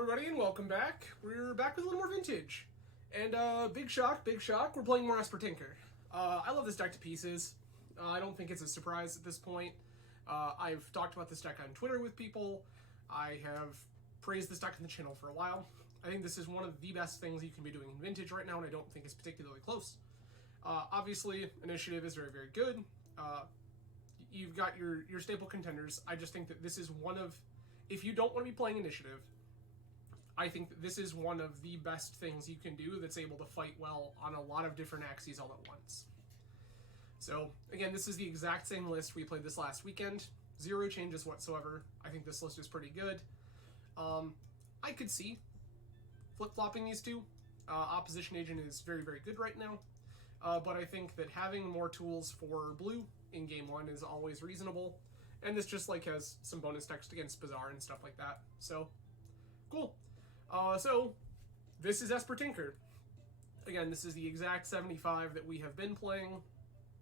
everybody, and welcome back. We're back with a little more Vintage. And, big shock, we're playing more Esper Tinker. I love this deck to pieces. I don't think it's a surprise at this point. I've talked about this deck on Twitter with people. I have praised this deck on the channel for a while. I think this is one of the best things you can be doing in Vintage right now, and I don't think it's particularly close. Obviously, Initiative is very, very good. You've got your staple contenders. I just think that this is one of... If you don't want to be playing Initiative, I think that this is one of the best things you can do that's able to fight well on a lot of different axes all at once. So, again, this is the exact same list we played this last weekend. Zero changes whatsoever. I think this list is pretty good. I could see flip-flopping these two. Opposition Agent is very, very good right now. But I think that having more tools for blue in Game 1 is always reasonable. And this just has some bonus text against Bazaar and stuff like that. So, cool. So, this is Esper Tinker. Again, this is the exact 75 that we have been playing.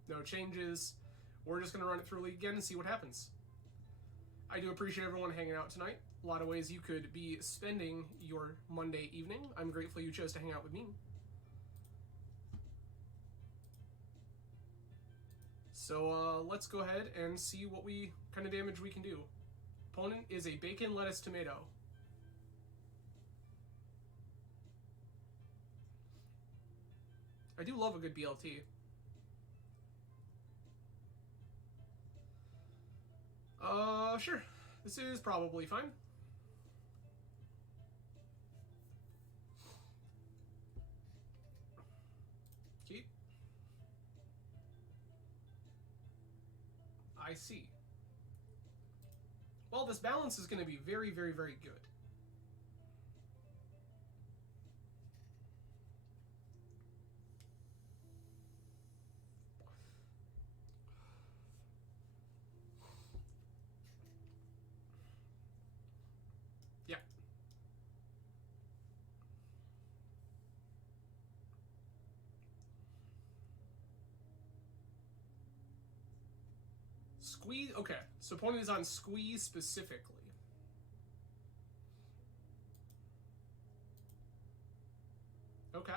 No changes. We're just going to run it through League again and see what happens. I do appreciate everyone hanging out tonight. A lot of ways you could be spending your Monday evening. I'm grateful you chose to hang out with me. So let's go ahead and see what kind of damage we can do. Opponent is a bacon, lettuce, tomato. I do love a good BLT. Sure. This is probably fine. Keep. I see. Well, this balance is going to be very, very, very good. Yeah. Squeeze. Okay, so opponent is on squeeze specifically. Okay.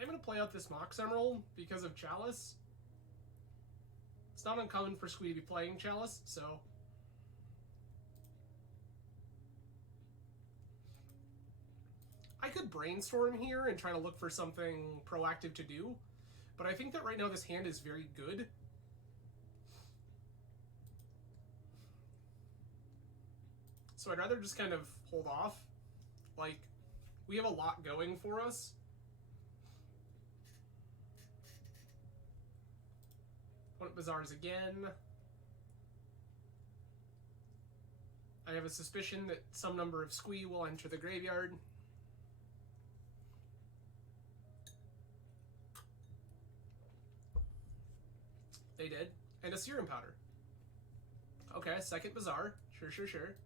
I'm going to play out this Mox Emerald because of Chalice. It's not uncommon for Squee to be playing Chalice, so... I could brainstorm here and try to look for something proactive to do, but I think that right now this hand is very good. So I'd rather just kind of hold off. We have a lot going for us. Opponent Bazaars again. I have a suspicion that some number of Squee will enter the graveyard. They did. And a Serum Powder. Okay, second Bazaar. Sure.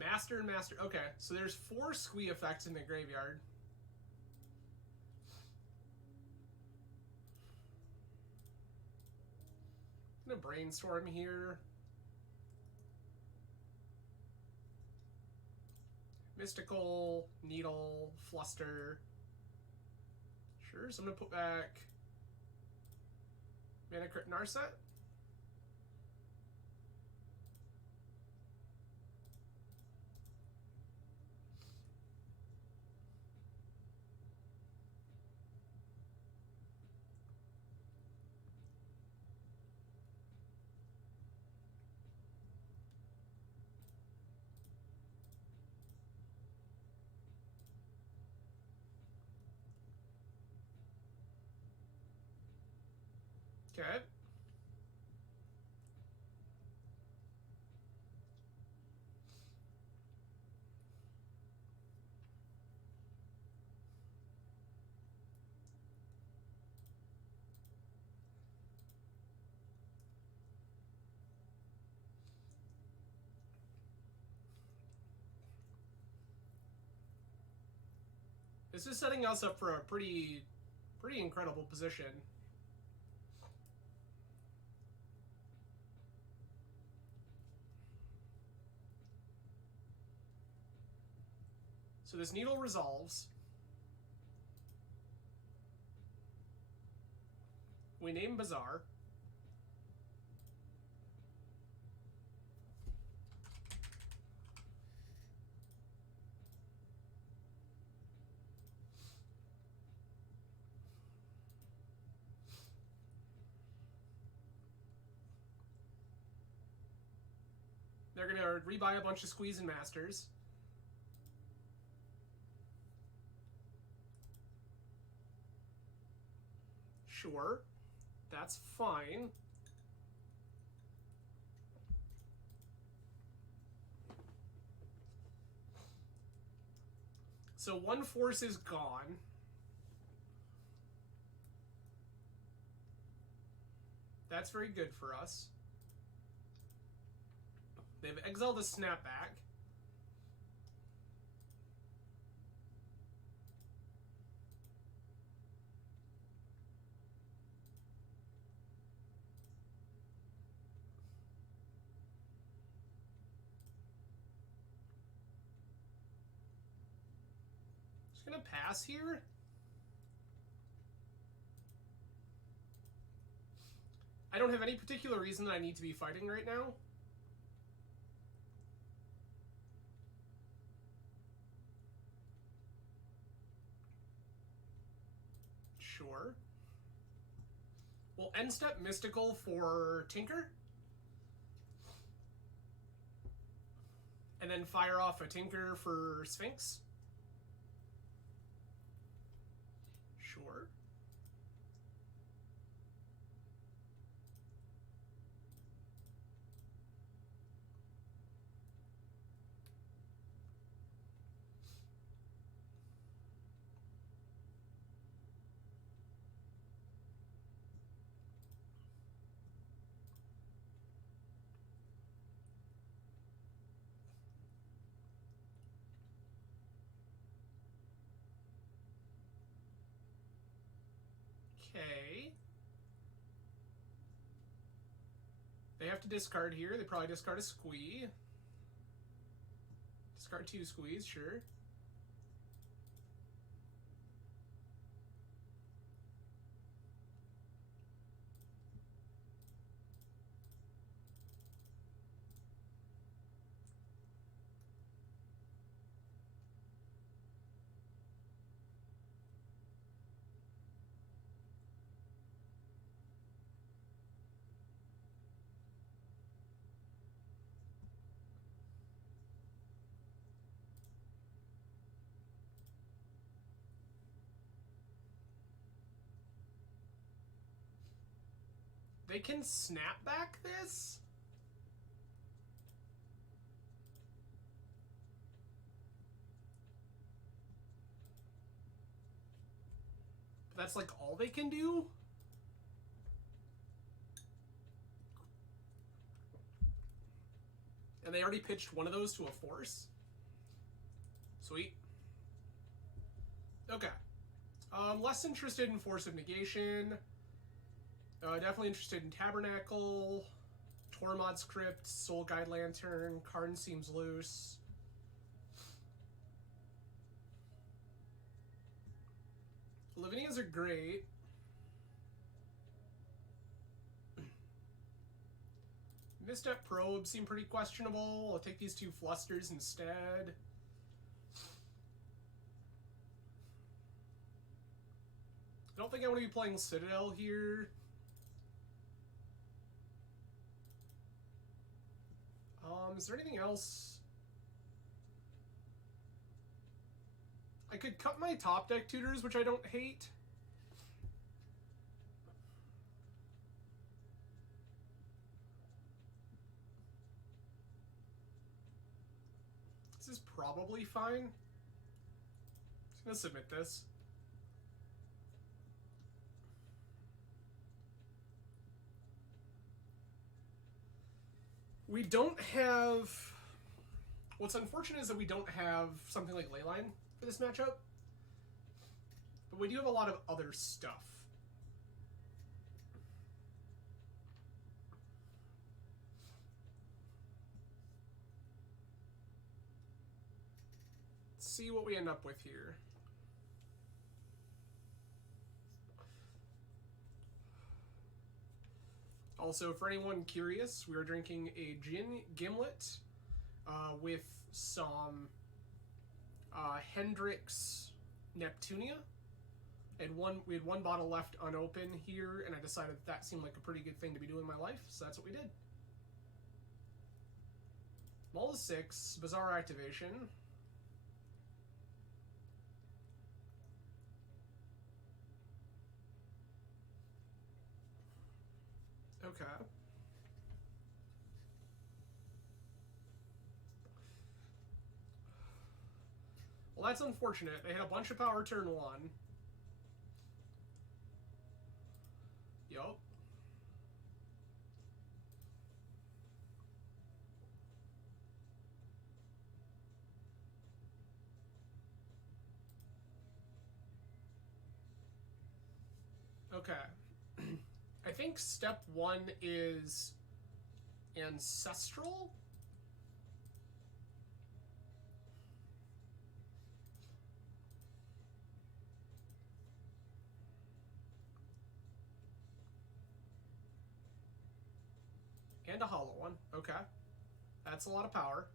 Master and Master. Okay, so there's 4 Squee effects in the graveyard. I'm gonna brainstorm here. Mystical, Needle, Fluster. Sure, so I'm gonna put back Mana Crypt Narset. Okay. This is setting us up for a pretty incredible position. So this needle resolves. We name Bazaar. They're going to rebuy a bunch of Squeeze and Masters. Sure. That's fine. So one force is gone. That's very good for us. They've exiled a Snapback. Just gonna pass here. I don't have any particular reason that I need to be fighting right now. Sure. We'll end step Mystical for Tinker. And then fire off a Tinker for Sphinx. Sure. Okay. They have to discard here. They probably discard a Squee. Discard 2 Squeeze, sure. They can snap back this? But that's like all they can do? And they already pitched one of those to a force? Sweet. Okay. Less interested in Force of Negation. Definitely interested in Tabernacle, Tormod's Crypt, Soul Guide Lantern, Karn Seems Loose. Lavinias are great. Misstep Probe seem pretty questionable. I'll take these 2 Flusters instead. I don't think I want to be playing Citadel here. Is there anything else? I could cut my top deck tutors, which I don't hate. This is probably fine. I'm just gonna submit this. We don't have... What's unfortunate is that we don't have something like Leyline for this matchup. But we do have a lot of other stuff. Let's see what we end up with here. Also, for anyone curious, we are drinking a gin gimlet with some Hendrick's Neptunia. And we had one bottle left unopened here, and I decided that seemed like a pretty good thing to be doing in my life, so that's what we did. Bolas 6, Bizarre Activation. Okay. Well, that's unfortunate. They had a bunch of power turn 1. Yup. Okay. I think step 1 is Ancestral? And a hollow one. Okay. That's a lot of power.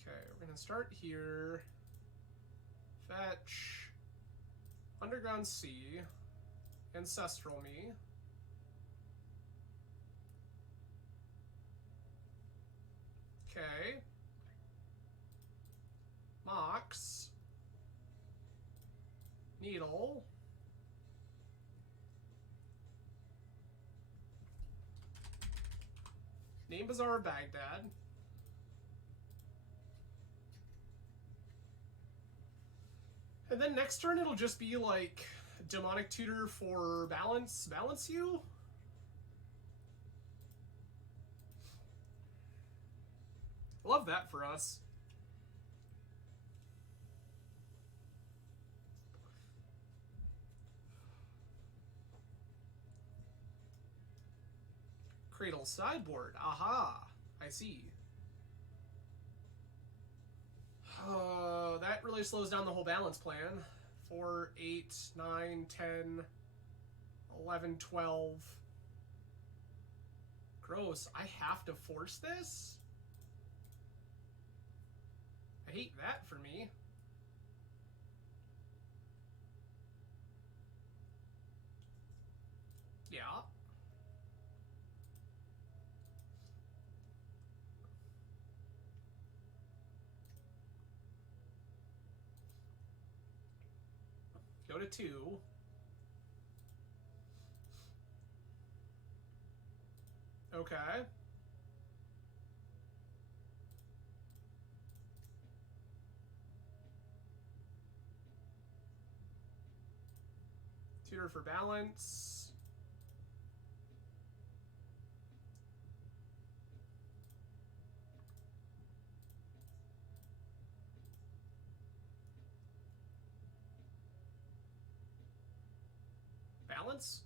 Okay, we're going to start here. Fetch. Underground Sea. Ancestral me. Okay. Mox. Needle. Name Bazaar Baghdad. And then next turn it'll just be like Demonic Tutor for balance you? Love that for us. Cradle sideboard. Aha. I see. That really slows down the whole balance plan. 4, 8, 9, 10, 11, 12. Gross. I have to force this? I hate that for me. Yeah. Go to 2. Okay. Tutor for balance. Balance?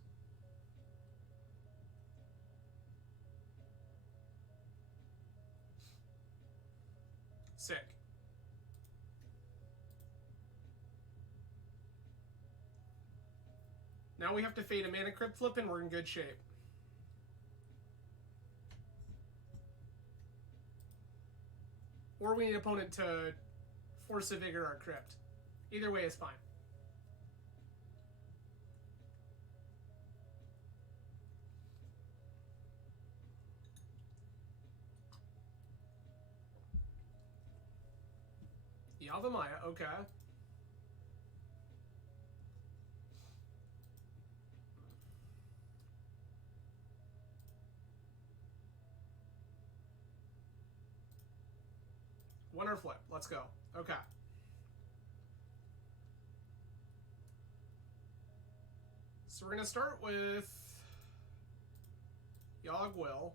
Sick. Now we have to fade a Mana Crypt flip and we're in good shape. Or we need an opponent to force a Vigor or Crypt. Either way is fine. Yavimaya, okay. Winner flip. Let's go. Okay. So we're going to start with Yogg Will.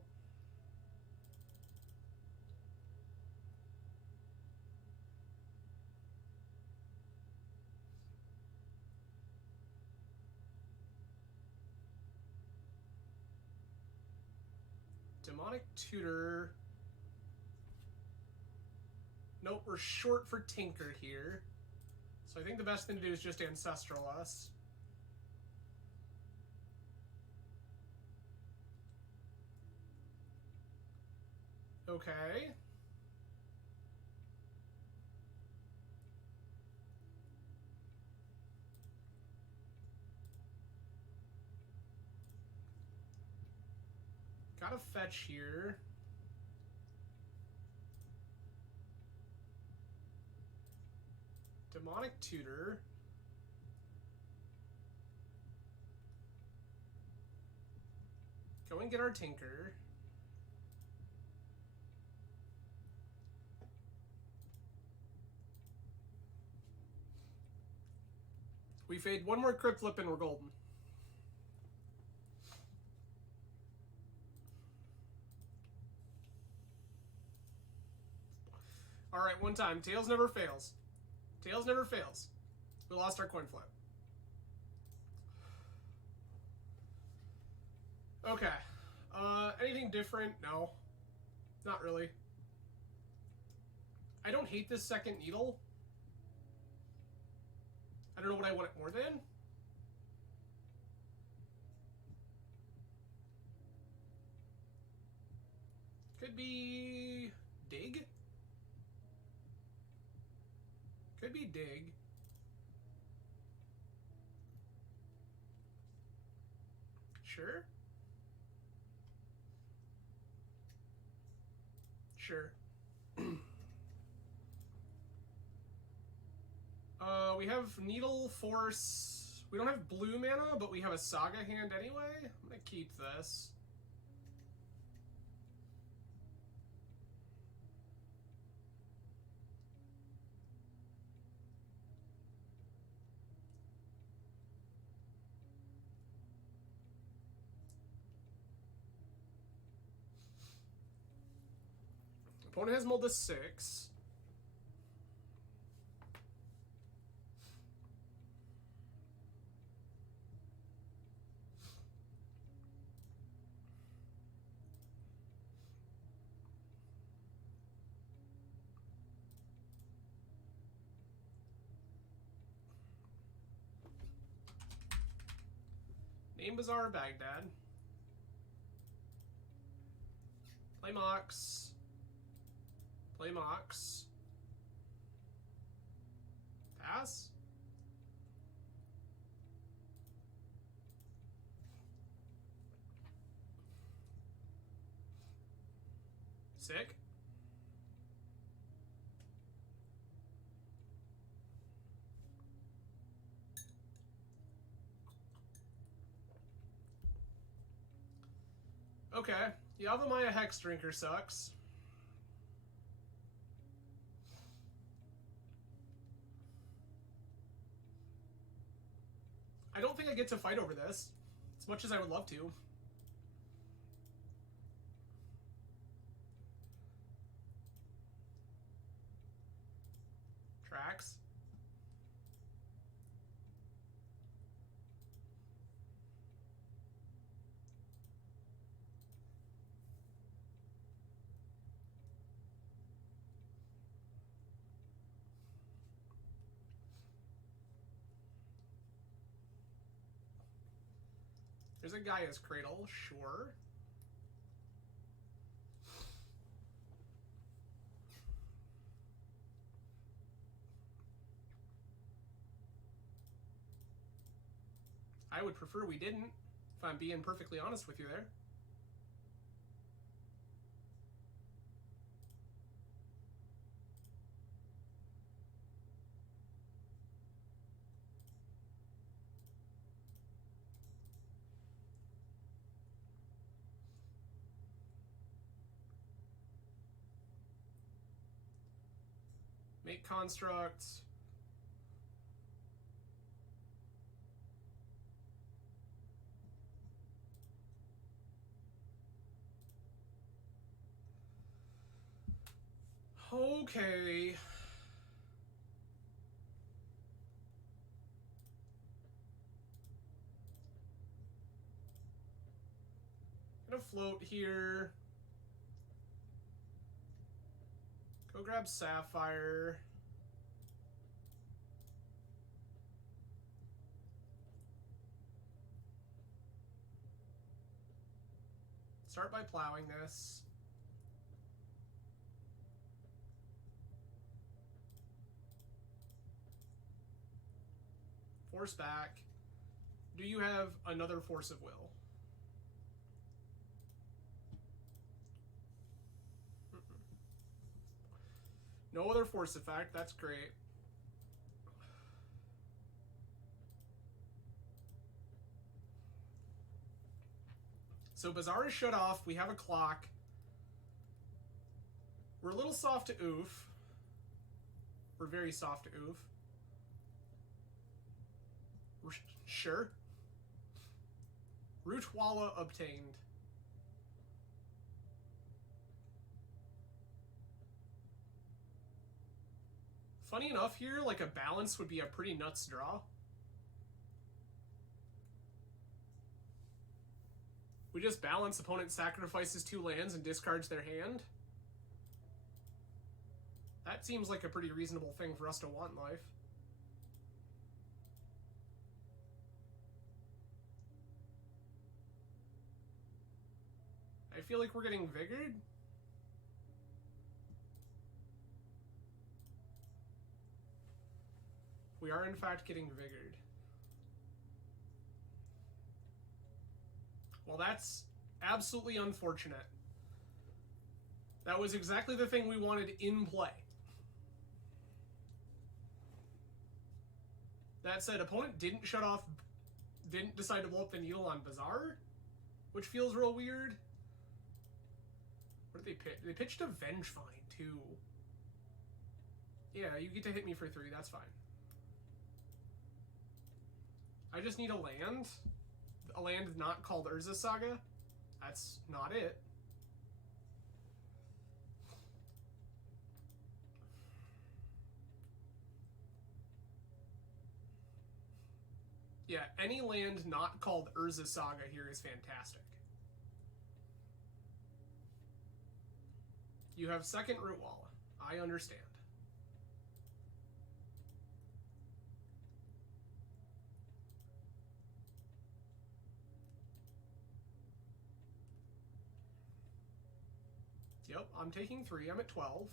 Demonic Tutor. Nope, we're short for Tinker here. So I think the best thing to do is just Ancestral us. Okay. Got a fetch here. Demonic Tutor. Go and get our Tinker. We fade one more Crypt Flip and we're golden. Alright, one time. Tails never fails. Tails never fails. We lost our coin flip. Okay. Anything different? No. Not really. I don't hate this second needle. I don't know what I want it more than. Could be dig. Could be dig. Sure. Sure. We have Needle Force. We don't have blue mana, but we have a Saga hand anyway. I'm gonna keep this. Opponent has mulled a 6. Name Bazaar Baghdad. Play Mox. Play Mox. Pass. Sick. Okay. Yavimaya Hex Drinker sucks. I don't think I get to fight over this, as much as I would love to. Tracks. There's a Gaia's Cradle, sure. I would prefer we didn't, if I'm being perfectly honest with you there. Make constructs. Okay. Gonna float here. Go grab Sapphire. Start by plowing this. Force back. Do you have another Force of Will? No other force effect. That's great. So Bazaar is shut off. We have a clock. We're a little soft to oof. We're very soft to oof. Sure. Rootwalla obtained. Funny enough here, like a balance would be a pretty nuts draw. We just balance, opponent sacrifices 2 lands and discards their hand. That seems like a pretty reasonable thing for us to want in life. I feel like we're getting Vigored. We are in fact getting Vigored. Well, that's absolutely unfortunate. That was exactly the thing we wanted in play. That said, opponent didn't decide to blow up the needle on Bazaar, which feels real weird. What did they pitch? They pitched a Vengefine, too. Yeah, you get to hit me for 3, that's fine. I just need a land. A land not called Urza Saga. That's not it. Yeah, any land not called Urza Saga here is fantastic. You have second Rootwalla. I understand. Yep, I'm taking 3. I'm at 12.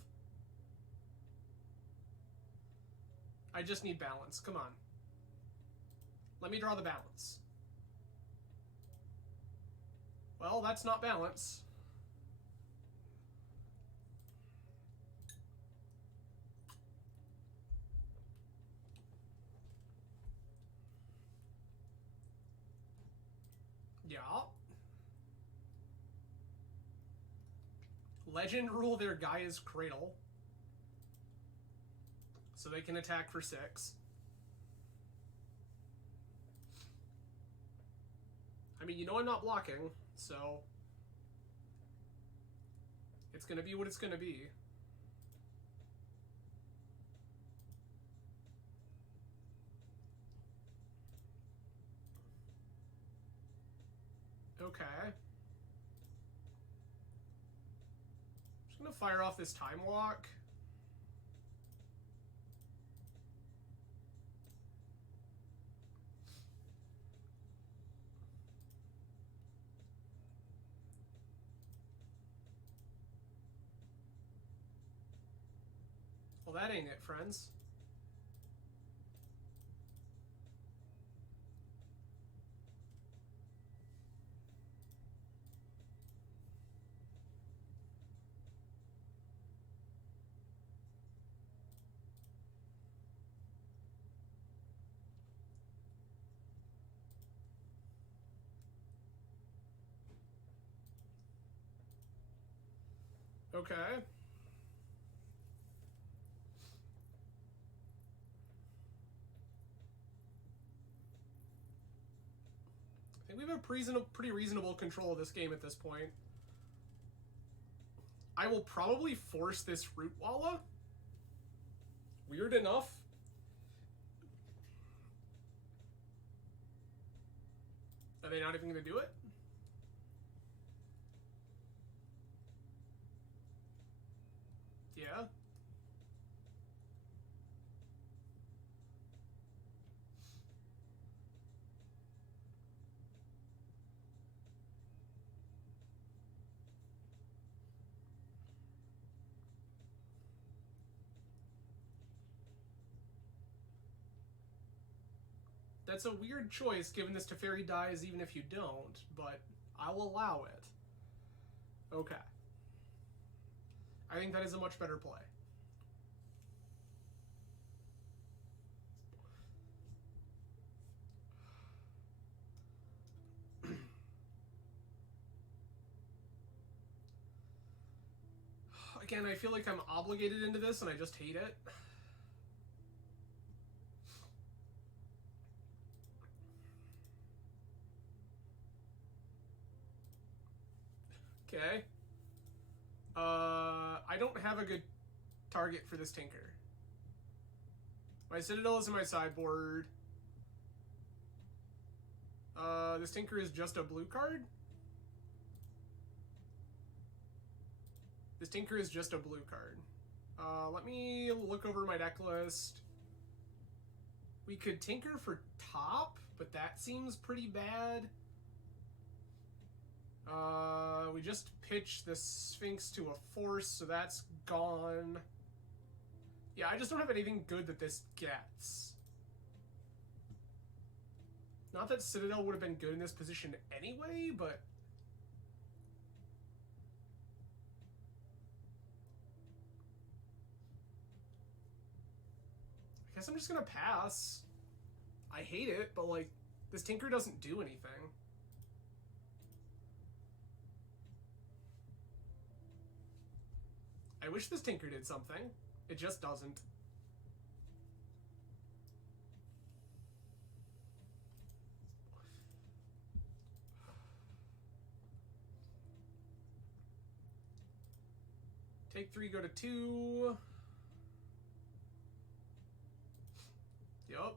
I just need balance. Come on. Let me draw the balance. Well, that's not balance. Yeah. Legend rule their Gaia's Cradle. So they can attack for 6. I mean, you know I'm not blocking, so it's gonna be what it's gonna be. Okay. Just gonna fire off this Time Walk. Well, that ain't it, friends. Okay. I think we have a pretty reasonable control of this game at this point. I will probably force this Rootwalla. Weird enough. Are they not even going to do it? Yeah. That's a weird choice, given this Teferi dies even if you don't, but I'll allow it. Okay. I think that is a much better play. Again, I feel like I'm obligated into this and I just hate it. Okay. I don't have a good target for this Tinker. My Citadel is in my sideboard. This Tinker is just a blue card? This Tinker is just a blue card. Let me look over my deck list. We could Tinker for top, but that seems pretty bad. We just pitched the Sphinx to a force, so that's gone. Yeah, I just don't have anything good that this gets. Not that Citadel would have been good in this position anyway, but... I guess I'm just gonna pass. I hate it, but like, this Tinker doesn't do anything. I wish this Tinker did something. It just doesn't. Take 3, go to 2. Yup.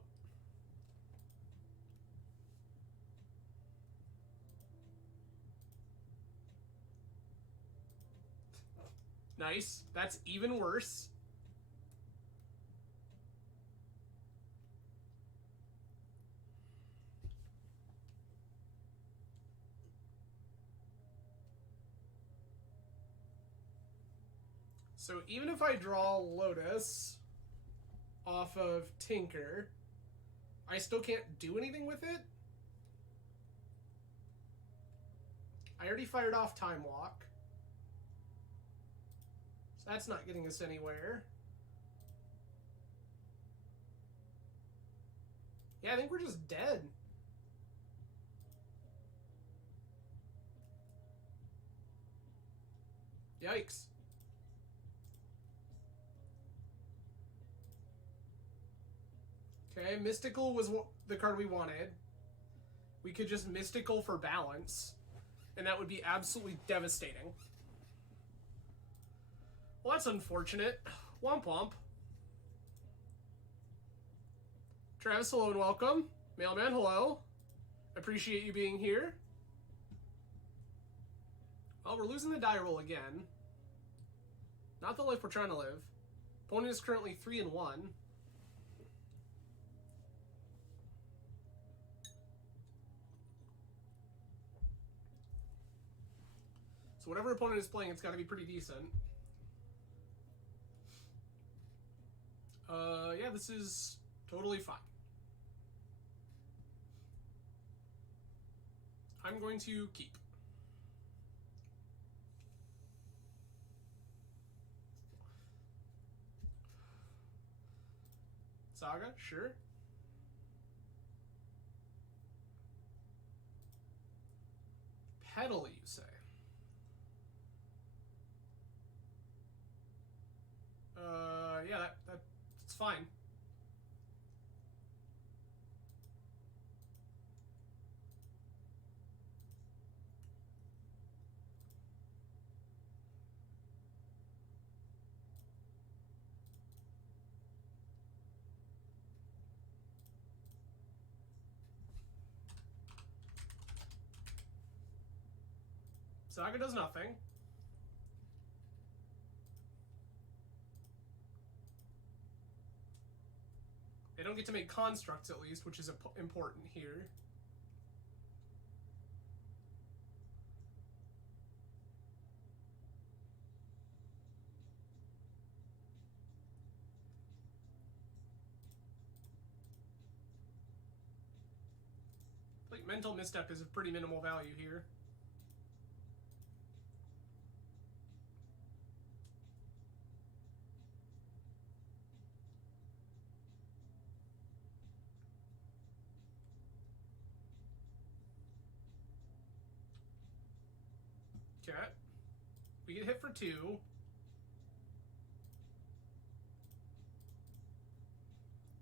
Nice. That's even worse. So even if I draw Lotus off of Tinker, I still can't do anything with it? I already fired off Time Walk. So that's not getting us anywhere. Yeah, I think we're just dead. Yikes. Okay, Mystical was the card we wanted. We could just Mystical for balance, and that would be absolutely devastating. Well, that's unfortunate. Womp womp. Travis, hello and welcome. Mailman, hello. Appreciate you being here. Well, we're losing the die roll again. Not the life we're trying to live. Opponent is currently 3-1. So whatever opponent is playing, it's got to be pretty decent. Yeah, this is totally fine. I'm going to keep. Saga, sure. Petal, you say? Yeah, that's fine. Saga does nothing. They don't get to make constructs, at least, which is important here. Like, Mental Misstep is a pretty minimal value here. Okay. We get hit for 2.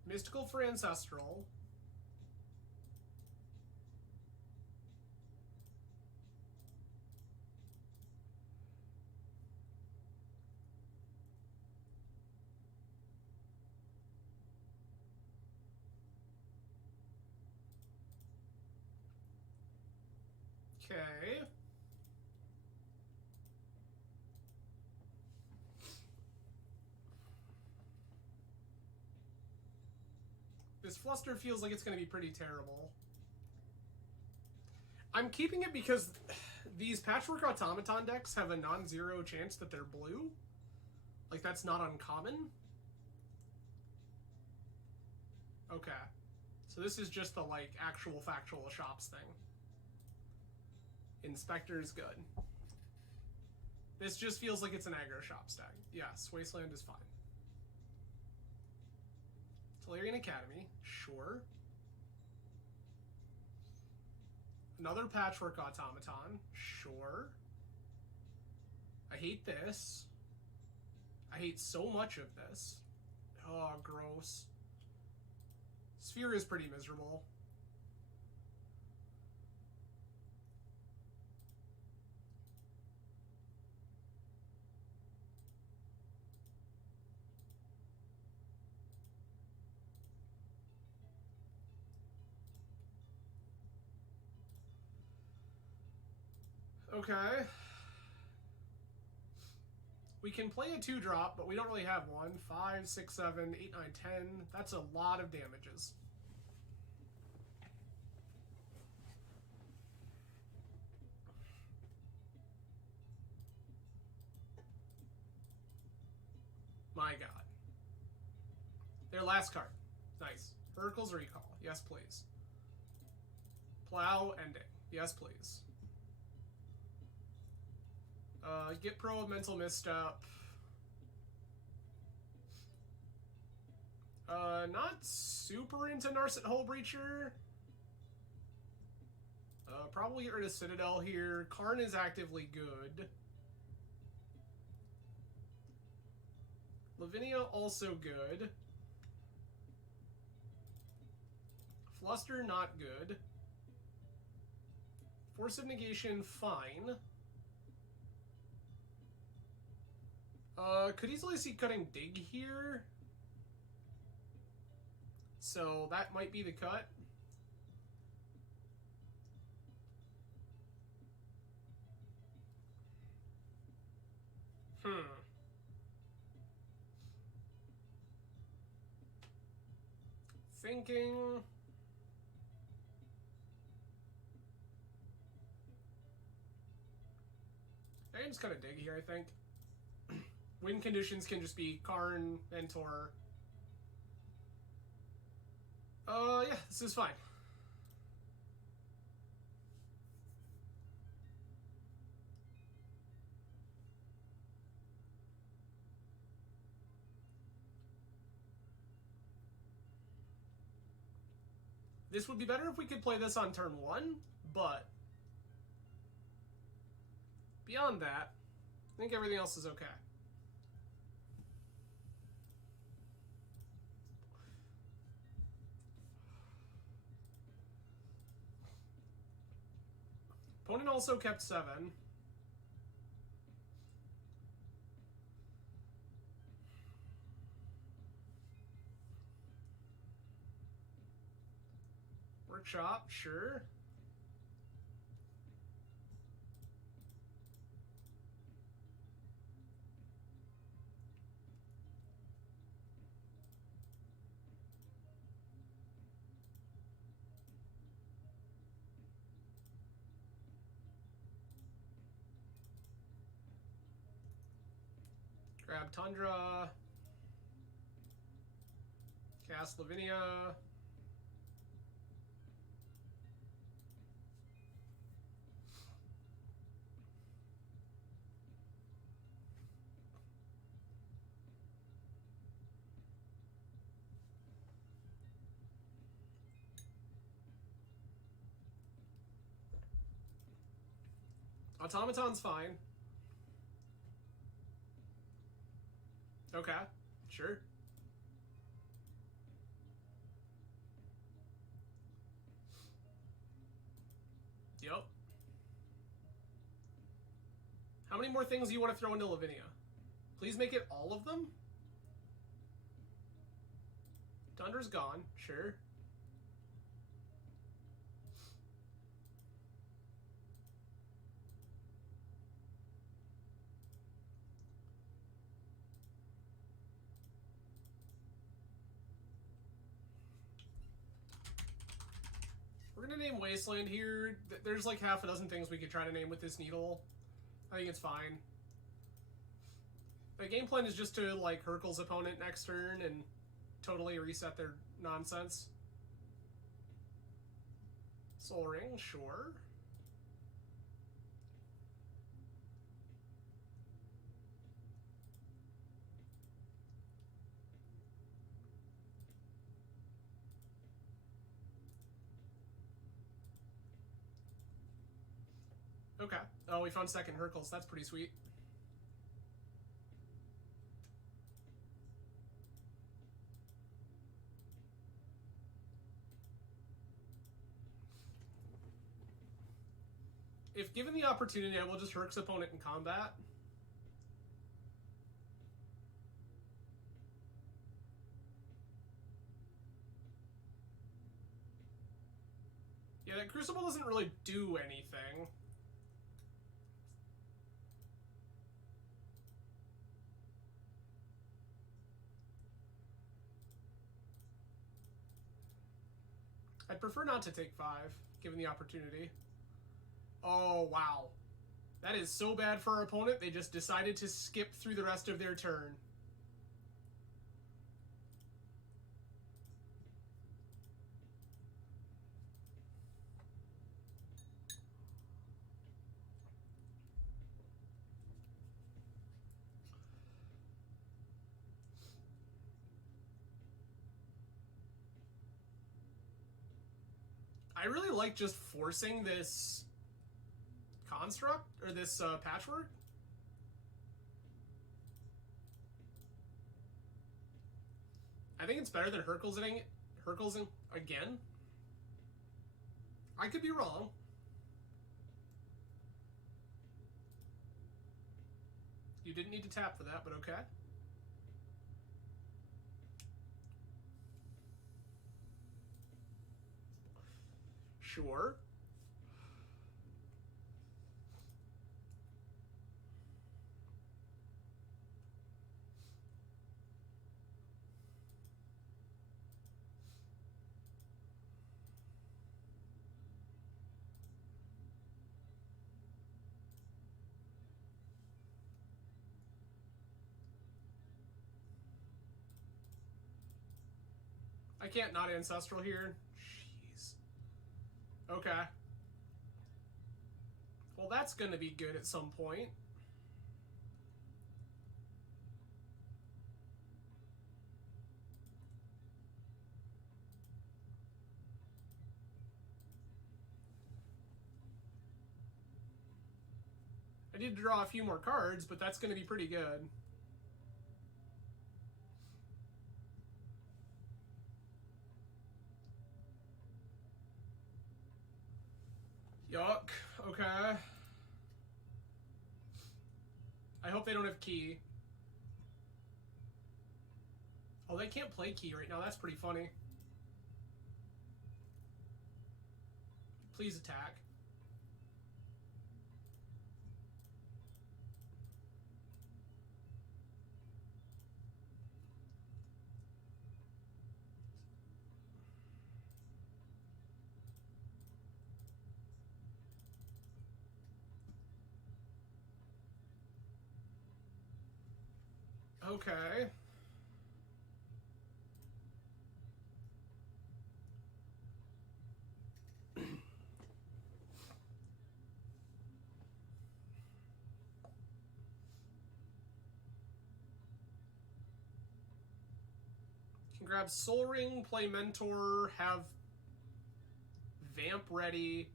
Mystical for Ancestral. Okay. This Fluster feels like it's going to be pretty terrible. I'm keeping it because these Patchwork Automaton decks have a non-zero chance that they're blue. Like, that's not uncommon. Okay. So this is just the, like, actual factual shops thing. Inspector's good. This just feels like it's an aggro shop stack. Yes, Wasteland is fine. Tolarian Academy, sure. Another Patchwork Automaton, sure. I hate this. I hate so much of this. Oh, gross. Sphere is pretty miserable. Okay. We can play a 2-drop, but we don't really have one. 5, 6, 7, 8, 9, 10. That's a lot of damages. My god. Their last card. Nice. Heracle's Recall. Yes, please. Plow Ending. Yes, please. Get Pro of Mental Misstep. Not super into Narset Hull Breacher. Probably get rid of Citadel here. Karn is actively good. Lavinia also good. Fluster not good. Force of Negation fine. Could easily see cutting Dig here. So that might be the cut. Thinking. I can just cut a Dig here, I think. Win conditions can just be Karn, Mentor. Yeah, this is fine. This would be better if we could play this on turn 1, but beyond that, I think everything else is okay. Opponent also kept 7. Workshop, sure. Grab Tundra. Cast Lavinia. Automaton's fine. Okay, sure. Yep. How many more things do you want to throw into Lavinia? Please make it all of them? Tundra's gone, sure. We're gonna name Wasteland here. There's like half a dozen things we could try to name with this needle. I think it's fine. The game plan is just to like Hurkyl's opponent next turn and totally reset their nonsense. Soul Ring, sure. Okay. Oh, we found second Hurkyl's. That's pretty sweet. If given the opportunity, I will just Hurk's opponent in combat. Yeah, that Crucible doesn't really do anything. I'd prefer not to take 5, given the opportunity. Oh, wow. That is so bad for our opponent, they just decided to skip through the rest of their turn. I really like just forcing this construct, or this patchwork. I think it's better than Hurkyl's again. I could be wrong. You didn't need to tap for that, but okay. Sure. I can't not Ancestral here. Jeez. Okay. Well, that's gonna be good at some point. I need to draw a few more cards, but that's gonna be pretty good. Yuck. Okay. I hope they don't have Key. Oh, they can't play Key right now. That's pretty funny. Please attack. Okay. Can grab Soul Ring, play Mentor, have Vamp ready.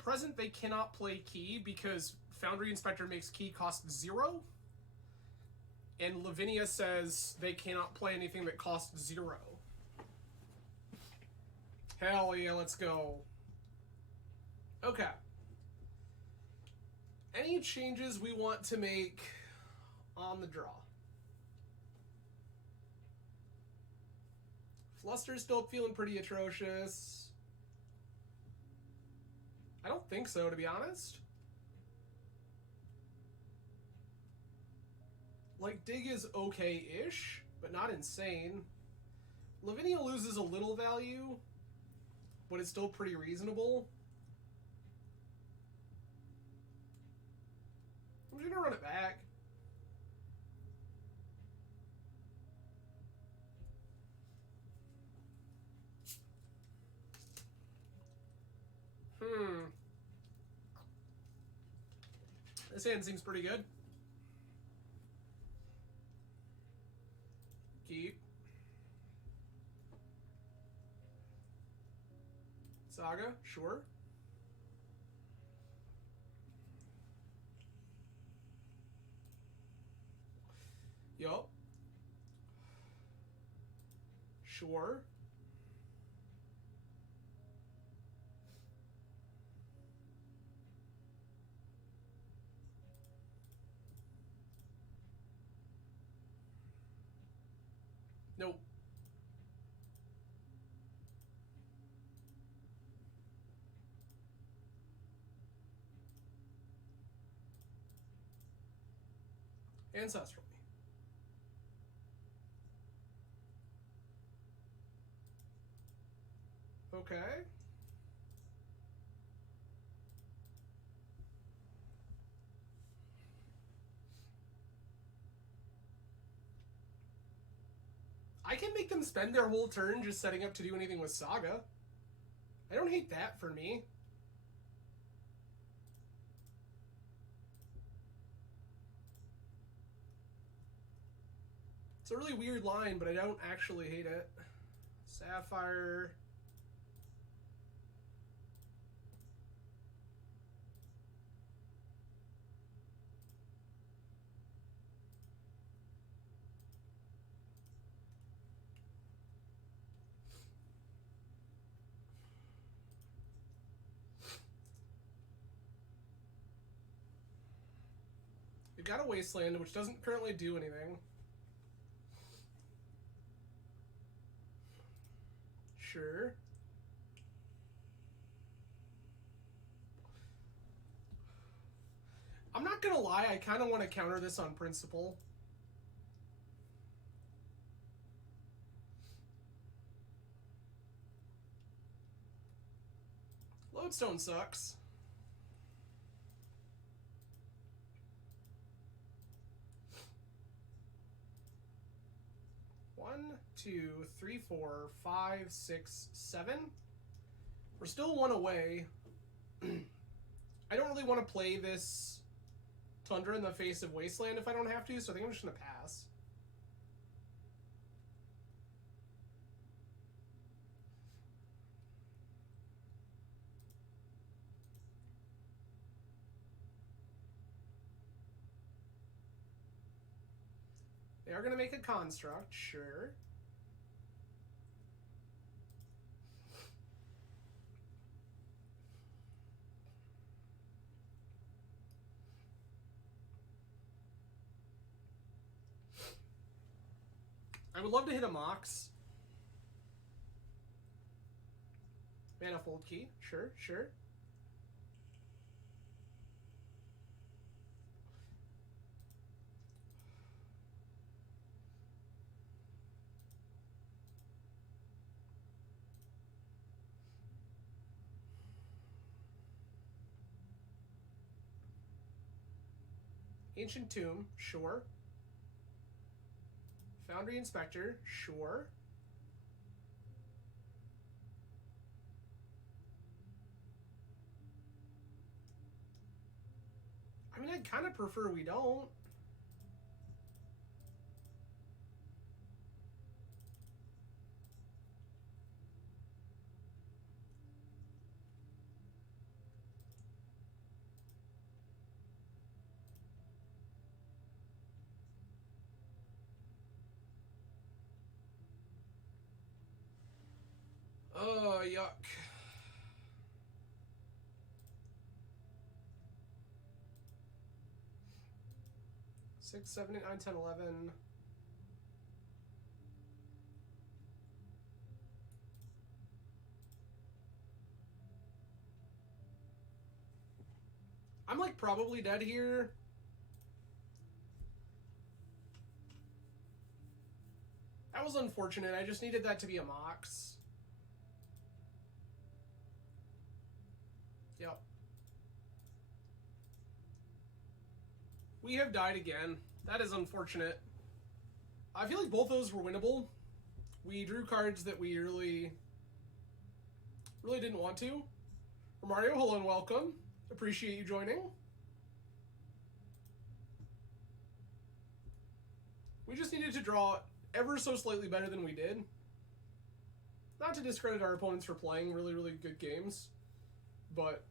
present, they cannot play Key because Foundry Inspector makes Key cost 0. And Lavinia says they cannot play anything that costs 0. Hell yeah, let's go. Okay. Any changes we want to make on the draw? Fluster's still feeling pretty atrocious. I don't think so, to be honest. Like, Dig is okay-ish, but not insane. Lavinia loses a little value, but it's still pretty reasonable. I'm just gonna run it back. This hand seems pretty good. Keep. Saga, sure. Yup. Sure. Nope. Ancestrally. Okay. I can make them spend their whole turn just setting up to do anything with Saga. I don't hate that for me. It's a really weird line, but I don't actually hate it. Sapphire. We've got a Wasteland, which doesn't currently do anything. Sure. I'm not gonna lie, I kind of want to counter this on principle. Lodestone sucks. One, 2, 3, 4, 5, 6, 7. We're still one away. I don't really want to play this Tundra in the face of Wasteland if I don't have to, so I think I'm just going to pass. They are going to make a construct, sure. I would love to hit a Mox. Manifold Key, sure, sure. Ancient Tomb, sure. Foundry Inspector, sure. I mean, I'd kind of prefer we don't. Yuck. 6, 7, 8, 9, 10, 11. I'm like probably dead here. That was unfortunate. I just needed that to be a Mox. Yep. We have died again. That is unfortunate. I feel like both those were winnable. We drew cards that we really didn't want to. Mario, hello and welcome. Appreciate you joining. We just needed to draw ever so slightly better than we did. Not to discredit our opponents for playing really good games, but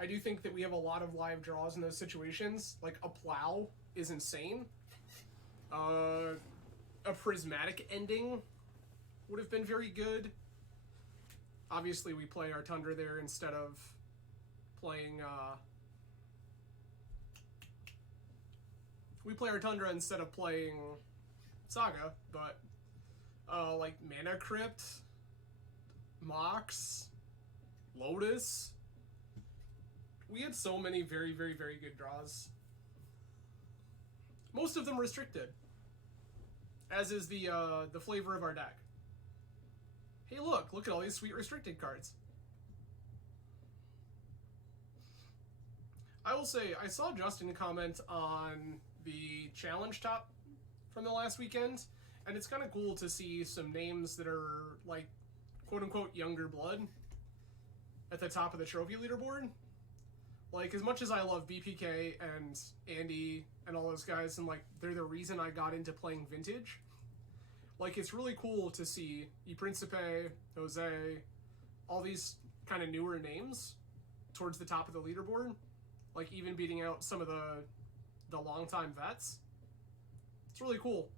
I do think that we have a lot of live draws in those situations. Like, a plow is insane. A prismatic ending would have been very good. Obviously, we play our Tundra there instead of playing, we play our Tundra instead of playing Saga, but, like, Mana Crypt, Mox, Lotus. We had so many very good draws. Most of them restricted, as is the flavor of our deck. Hey, look at all these sweet restricted cards. I will say, I saw Justin comment on the challenge top from the last weekend, and it's kind of cool to see some names that are, like, quote-unquote younger blood at the top of the trophy leaderboard. Like, as much as I love BPK and Andy and all those guys, and, like, they're the reason I got into playing Vintage, like, it's really cool to see Principe, Jose, all these kind of newer names towards the top of the leaderboard, like, even beating out some of the longtime vets. It's really cool.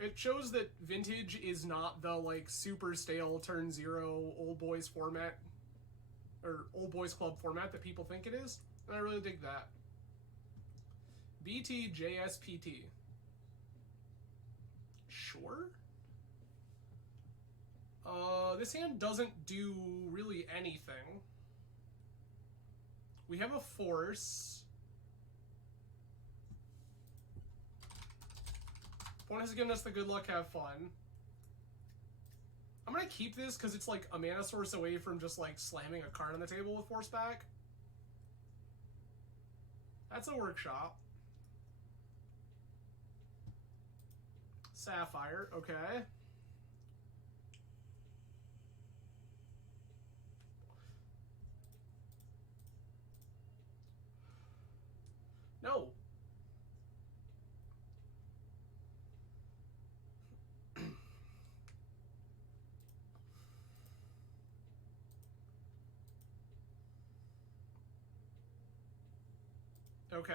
It shows that Vintage is not the, like, super stale turn 0 old boys format, or old boys club format that people think it is, and I really dig that. BTJSPT. Sure. This hand doesn't do really anything. We have a force. Opponent has given us the good luck, have fun. I'm gonna keep this because it's like a mana source away from just like slamming a card on the table with force back. That's a workshop. Sapphire, okay. No. Okay.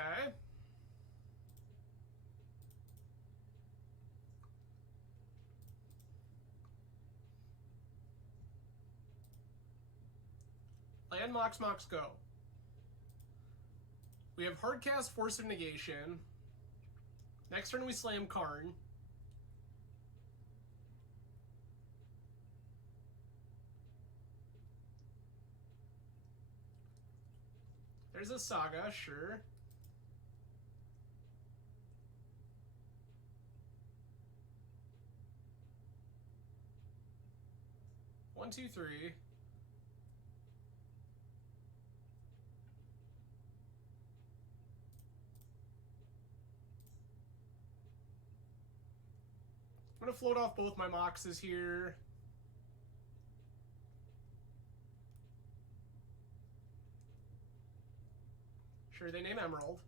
Land Mox go. We have Hardcast, Force of Negation. Next turn we slam Karn. There's a Saga, sure. One, two, three. I'm gonna float off both my Moxes here. Sure, they name Emerald.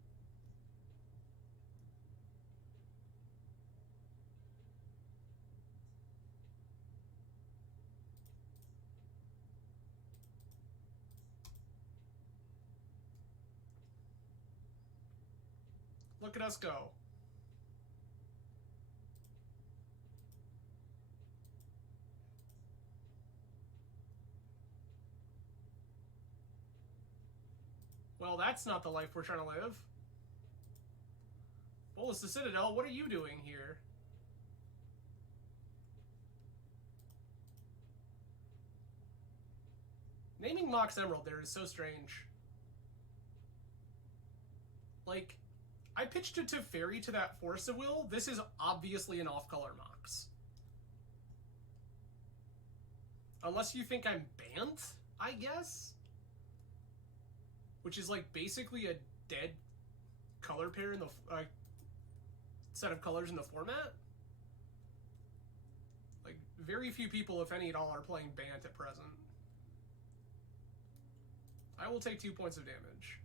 Look at us go. Well, that's not the life we're trying to live. Bolas Citadel, what are you doing here? Naming Mox Emerald there is so strange. Like, I pitched it to Fairy to that Force of Will. This is obviously an off-color Mox. Unless you think I'm Bant, I guess? Which is, like, basically a dead color pair in the set of colors in the format. Like, very few people, if any at all, are playing Bant at present. I will take 2 points of damage.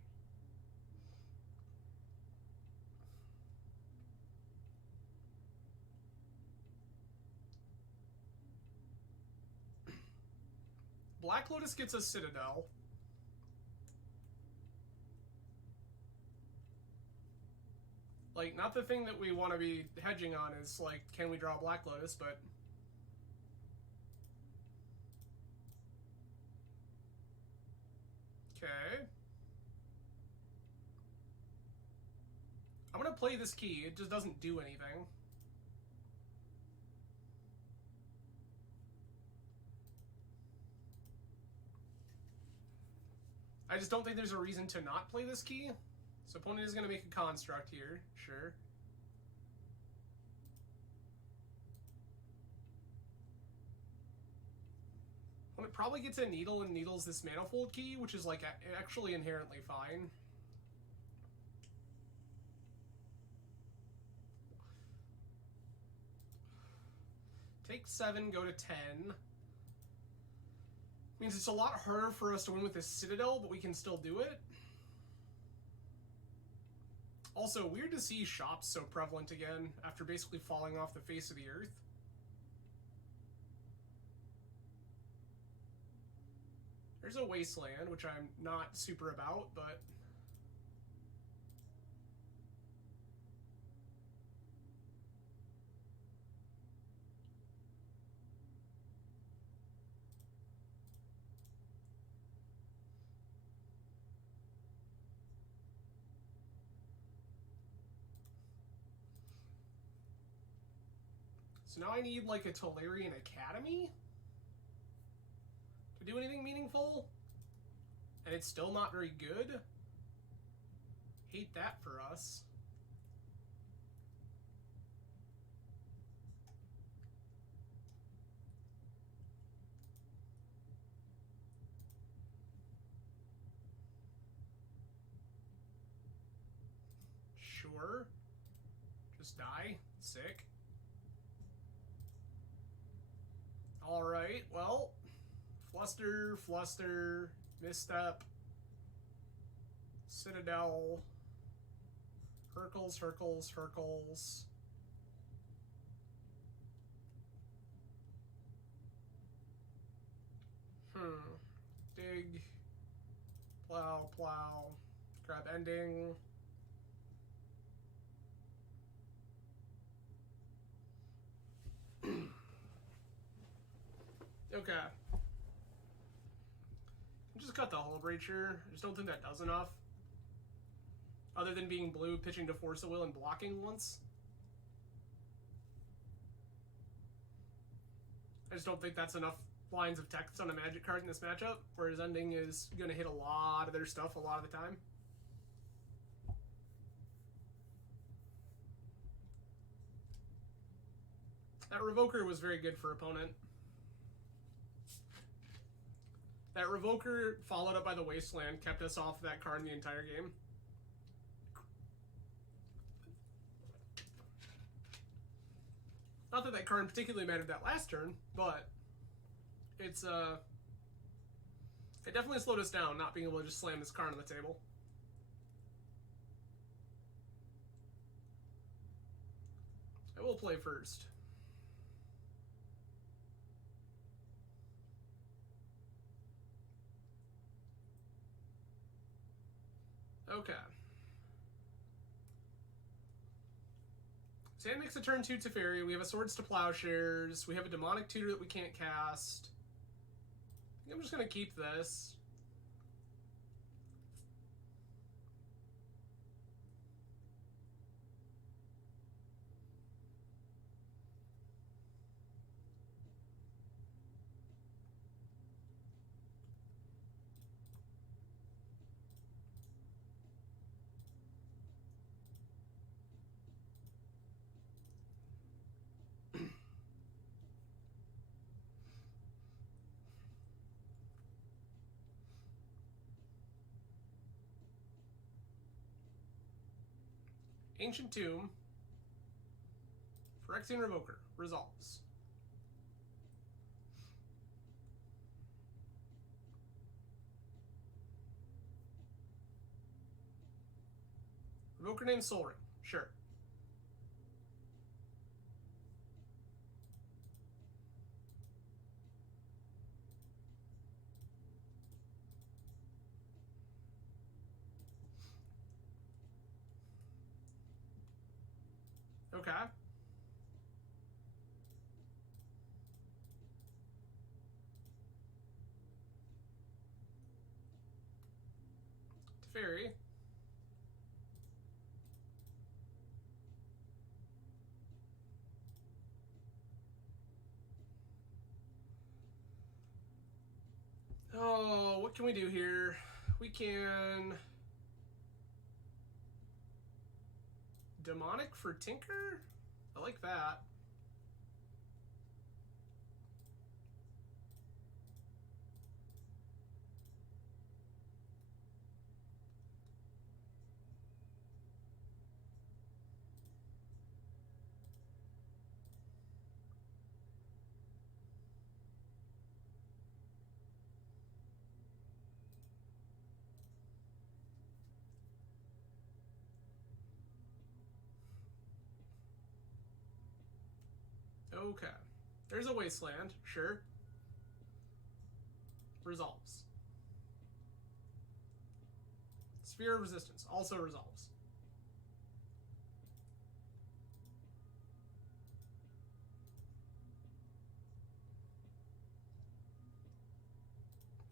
Black Lotus gets a Citadel. Like, not the thing that we want to be hedging on is, like, can we draw Black Lotus, but... Okay. I'm gonna play this key. It just doesn't do anything. I just don't think there's a reason to not play this key. So opponent is going to make a construct here, sure. Opponent probably gets a Needle and needles this Manifold key, which is like actually inherently fine. Take 7, go to 10. Means it's a lot harder for us to win with this Citadel, but we can still do it. Also, weird to see shops so prevalent again after basically falling off the face of the earth. There's a Wasteland, which I'm not super about, but... So now I need, like, a Tolarian Academy to do anything meaningful? And it's still not very good? Hate that for us. Sure. Just die. Sick. Alright, well, Fluster, Fluster, Misstep, Citadel, Hercules, Hercules, Hercules. Dig, plow, plow, grab ending. Okay. Just cut the Hull Breacher. I just don't think that does enough. Other than being blue, pitching to Force of Will, and blocking once. I just don't think that's enough lines of text on a Magic card in this matchup, whereas ending is going to hit a lot of their stuff a lot of the time. That Revoker was very good for opponent. That Revoker, followed up by the Wasteland, kept us off that card the entire game. Not that that card particularly mattered that last turn, but it's it definitely slowed us down not being able to just slam this card on the table. I will play first. Okay. Sand makes a turn 2 Teferi. We have a Swords to Plowshares. We have a Demonic Tutor that we can't cast. I think I'm just going to keep this. Ancient Tomb. Phyrexian Revoker. Resolves. Revoker named Sol Ring. Sure. Okay. Teferi. Oh, what can we do here? We can... Demonic for Tinker? I like that. Okay. There's a Wasteland, sure. Resolves. Sphere of Resistance also resolves.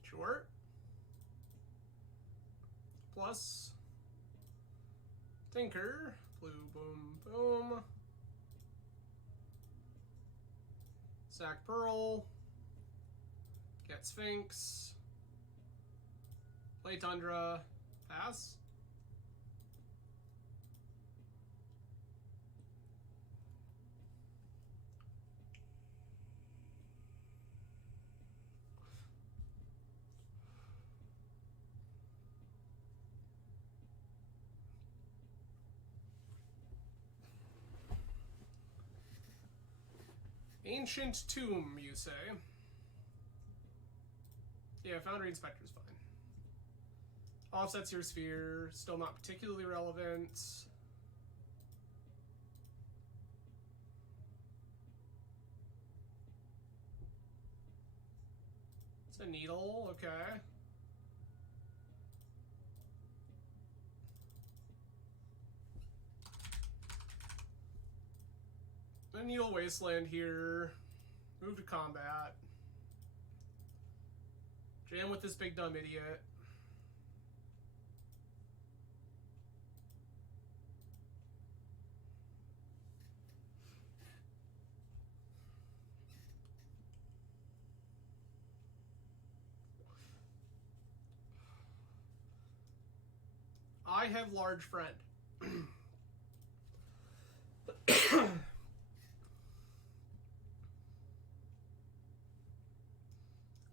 Sure. Plus Tinker. Blue, boom, boom. Sack Pearl. Get Sphinx. Play Tundra. Pass. Ancient Tomb, you say? Yeah, Foundry Inspector's fine. Offsets your sphere, still not particularly relevant. It's a needle, okay. A needle Wasteland here. Move to combat. Jam with this big dumb idiot. I have large friend.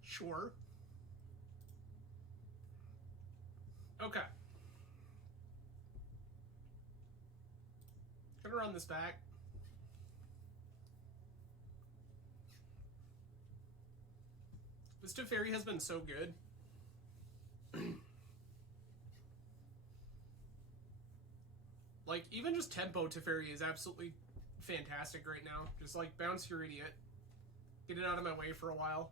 Sure. Okay. Gonna run this back. This Teferi has been so good. Like, even just tempo Teferi is absolutely fantastic right now. Just, like, bounce your idiot. Get it out of my way for a while.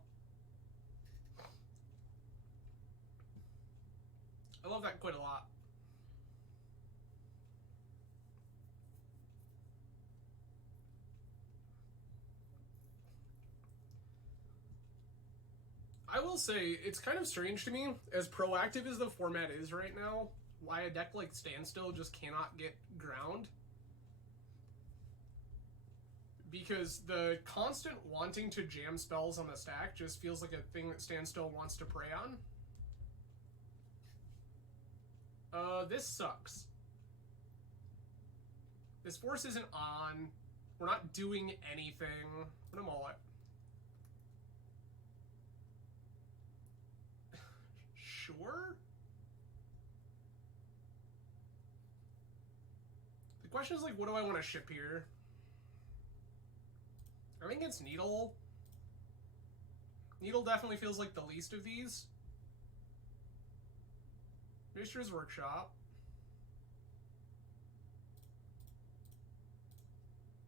I love that quite a lot. I will say, it's kind of strange to me, as proactive as the format is right now, why a deck like Standstill just cannot get ground. Because the constant wanting to jam spells on the stack just feels like a thing that Standstill wants to prey on. This sucks. This force isn't on. We're not doing anything. What am I? Sure? The question is, like, what do I want to ship here? I think it's Needle. Needle definitely feels like the least of these. Mishra's Workshop.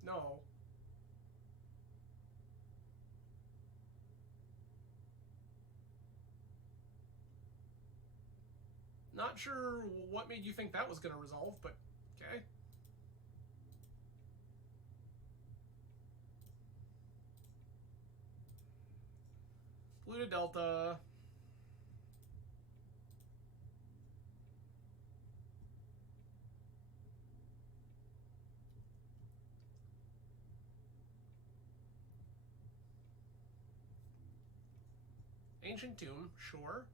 No. Not sure what made you think that was going to resolve, but okay. Blue to Delta. Ancient Tomb, sure.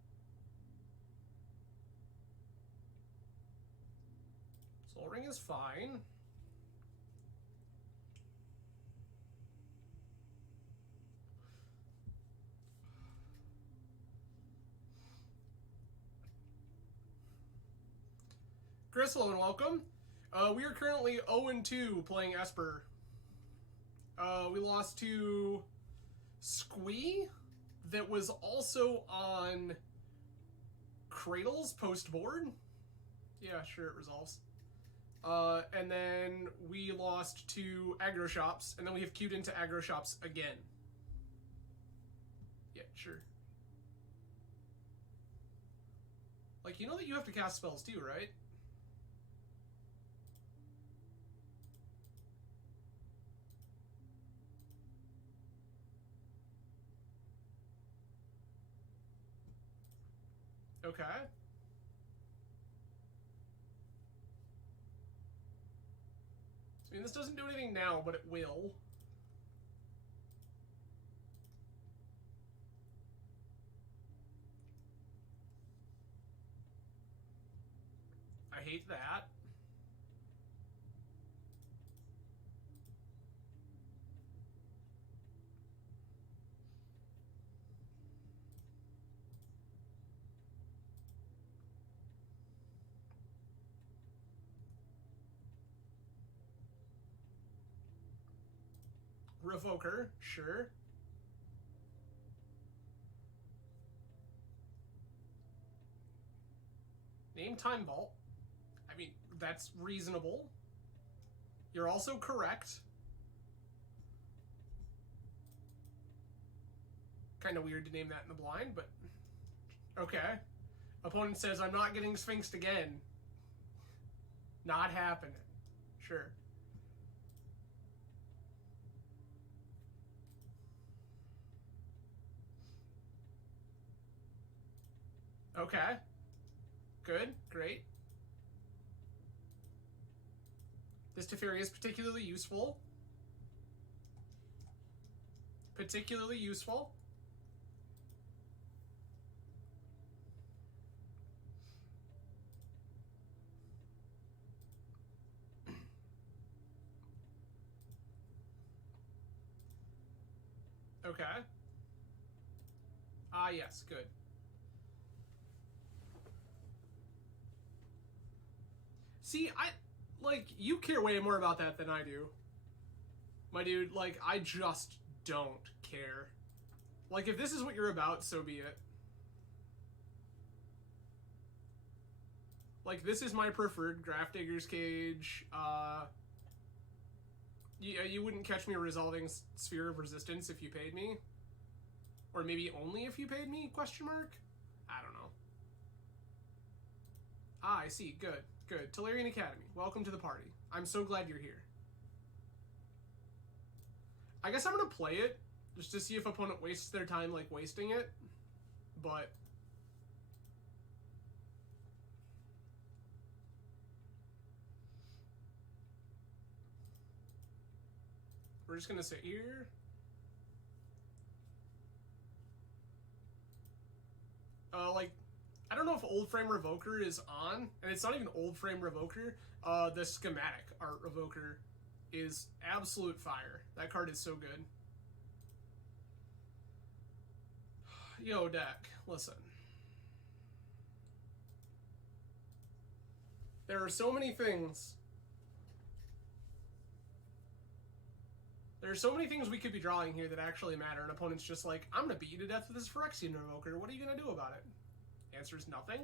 Soul Ring is fine. Chris, hello and welcome. We are currently 0-2 playing Esper. We lost to Squee, that was also on Cradles post-board. Yeah, sure, it resolves. And then we lost to Aggro Shops, and then we have queued into Aggro Shops again. Yeah, sure. Like, you know that you have to cast spells too, right? Okay. I mean, this doesn't do anything now, but it will. I hate that. Revoker, sure. Name Time Vault. I mean, that's reasonable. You're also correct. Kind of weird to name that in the blind, but okay. Opponent says, I'm not getting Sphinxed again. Not happening. Sure. Okay. Good. Great. This Teferi is particularly useful. Particularly useful. Okay. Ah, yes. Good. See, like, you care way more about that than I do. My dude, like, I just don't care. Like, if this is what you're about, so be it. Like, this is my preferred Grafdigger's Cage. You wouldn't catch me resolving Sphere of Resistance if you paid me. Or maybe only if you paid me, question mark? I don't know. Ah, I see. Good. Good. Tolarian Academy. Welcome to the party. I'm so glad you're here. I guess I'm going to play it just to see if opponent wastes their time, like, wasting it. But we're just going to sit here. Like, I don't know if Old Frame Revoker is on, and it's not even Old Frame Revoker. The Schematic Art Revoker is absolute fire. That card is so good. Yo, deck, listen. There are so many things There's so many things we could be drawing here that actually matter, and opponent's just like, I'm gonna beat you to death with this Phyrexian Revoker. What are you gonna do about it? Answer's nothing.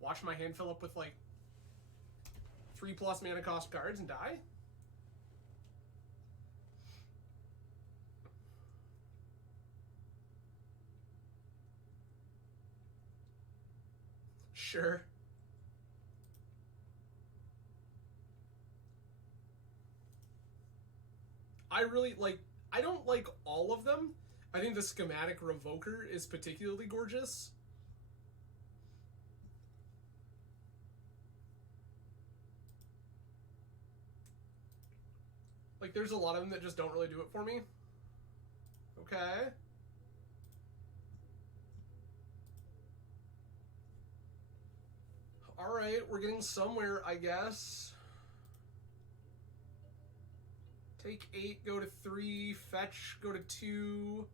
Watch my hand fill up with like 3+ mana cost cards and die. Sure. I don't like all of them. I think the schematic Revoker is particularly gorgeous. Like, there's a lot of them that just don't really do it for me. Okay. Alright, we're getting somewhere, I guess. Take 8, go to 3, fetch, go to 2.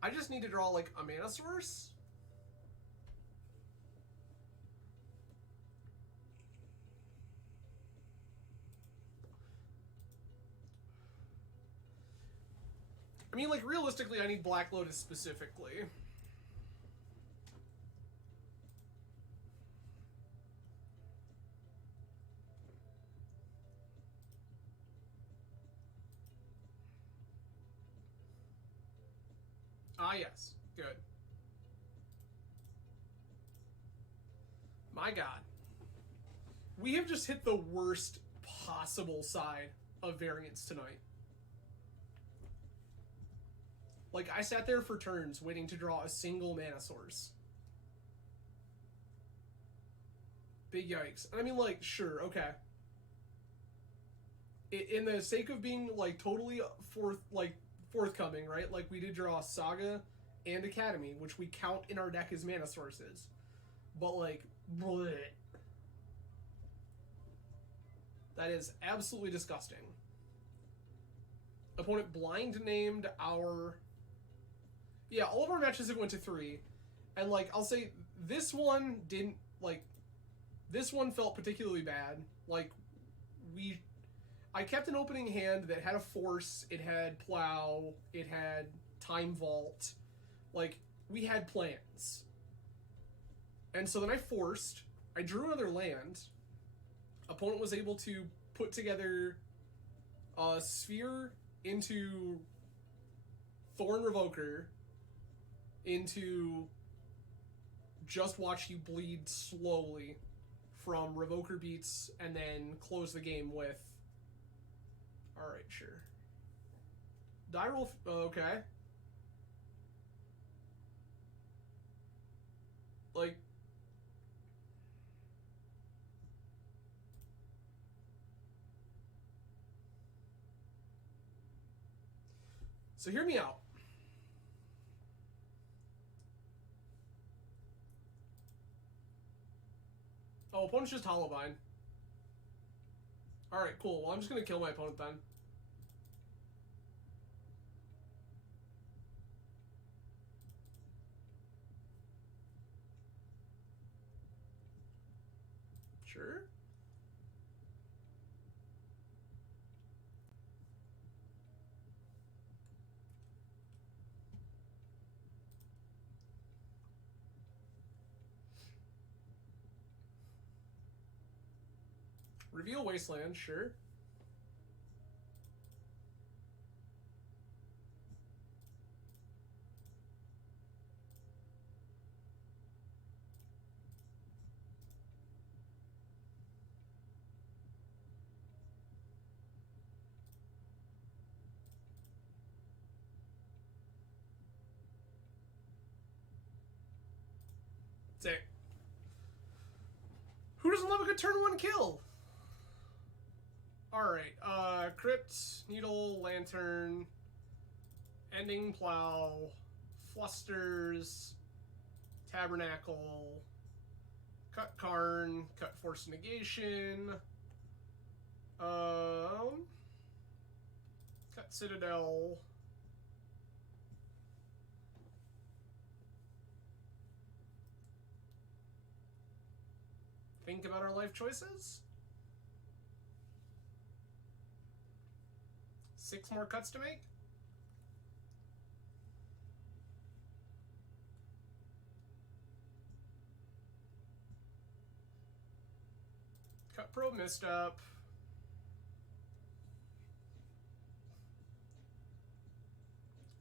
I just need to draw, like, a mana source. I mean, like, realistically, I need Black Lotus specifically. Ah, yes. Good. My God. We have just hit the worst possible side of variance tonight. Like, I sat there for turns waiting to draw a single mana source. Big yikes. I mean, like, sure, okay. In the sake of being, like, totally forthcoming, right? Like, we did draw Saga and Academy, which we count in our deck as mana sources. But, like, bleh. That is absolutely disgusting. Opponent blind named our... Yeah, all of our matches have went to 3. And, like, I'll say this one didn't, like... This one felt particularly bad. Like, I kept an opening hand that had a Force, it had Plow, it had Time Vault. Like, we had plans. And so then I forced, I drew another land. Opponent was able to put together a Sphere into Thorn Revoker into just watch you bleed slowly from Revoker beats and then close the game with... Alright, sure. Die roll... Okay. Like... So hear me out. Oh, opponent's just Hollowbind. Alright, cool. Well, I'm just gonna kill my opponent then. Sure. Reveal Wasteland, sure. Sick. Who doesn't love a good turn 1 kill? Alright, Crypt, Needle, Lantern, Ending Plow, Flusters, Tabernacle, Cut Karn, Cut Force Negation, Cut Citadel, think about our life choices? 6 more cuts to make. Cut Probe Misstep.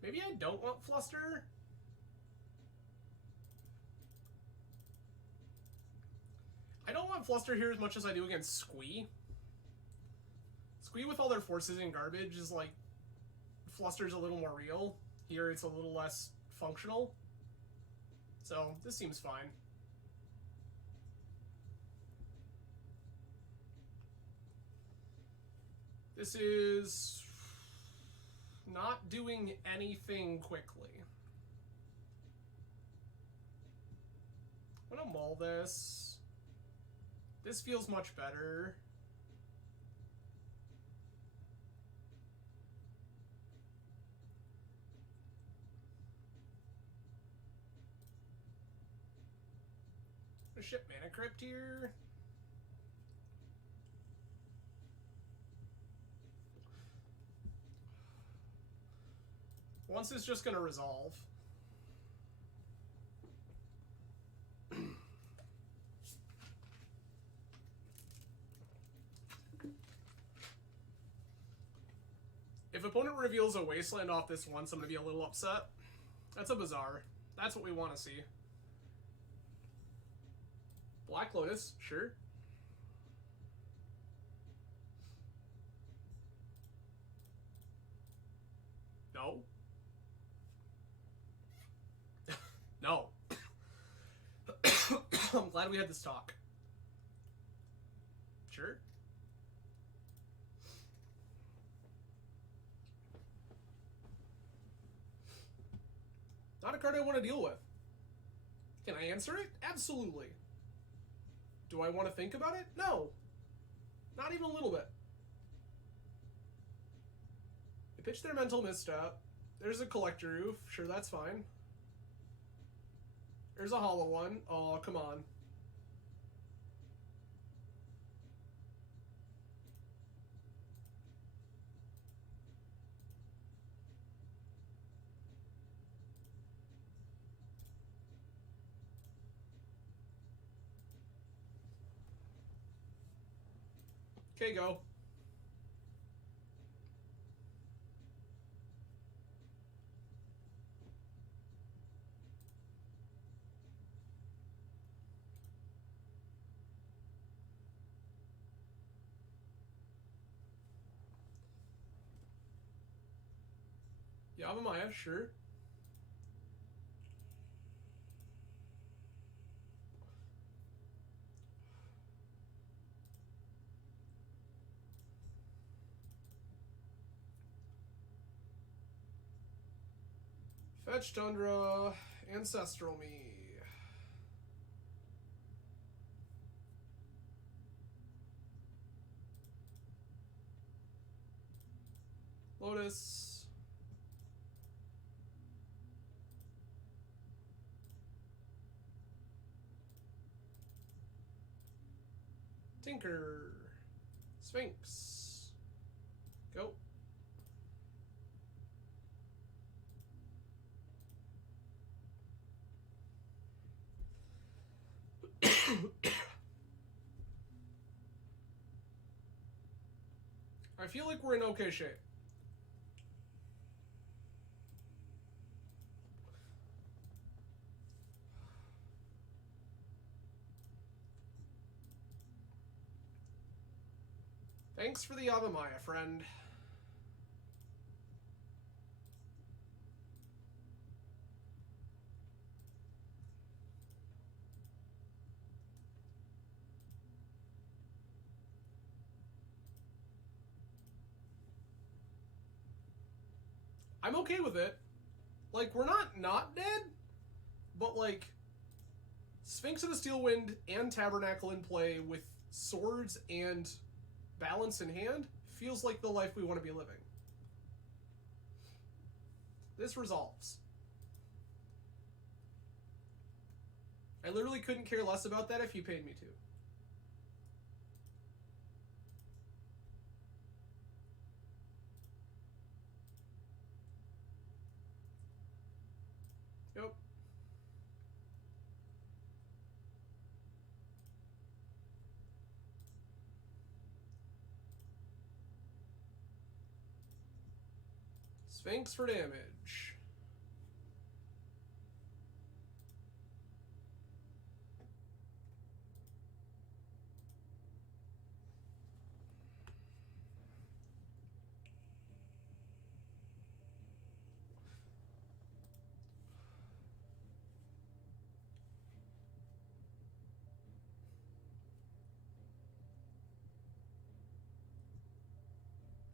Maybe I don't want Fluster. I don't want Fluster here as much as I do against Squee. Squee with all their forces and garbage is like, Fluster's a little more real. Here it's a little less functional. So this seems fine. This is not doing anything quickly. I'm gonna mull this. This feels much better. I'm gonna ship Mana Crypt here. Once it's just gonna resolve. If opponent reveals a Wasteland off this once, I'm gonna be a little upset. That's a Bazaar. That's what we want to see. Black Lotus, sure. No. No. I'm glad we had this talk. Sure. Not a card I want to deal with. Can I answer it? Absolutely. Do I want to think about it? No. Not even a little bit. They pitch their Mental Misstep. There's a Collector Roof. Sure, that's fine. There's a hollow one. Oh, come on. Okay, go. Yavimaya, sure. Fetch Tundra, Ancestral Me. Lotus. Tinker. Sphinx. Go. I feel like we're in okay shape. Thanks for the Yavimaya, friend. I'm okay with it. Like, we're not dead, but like, Sphinx of the Steel Wind and Tabernacle in play with swords and balance in hand feels like the life we want to be living. This resolves. I literally couldn't care less about that if you paid me to. Yep. Sphinx for damage.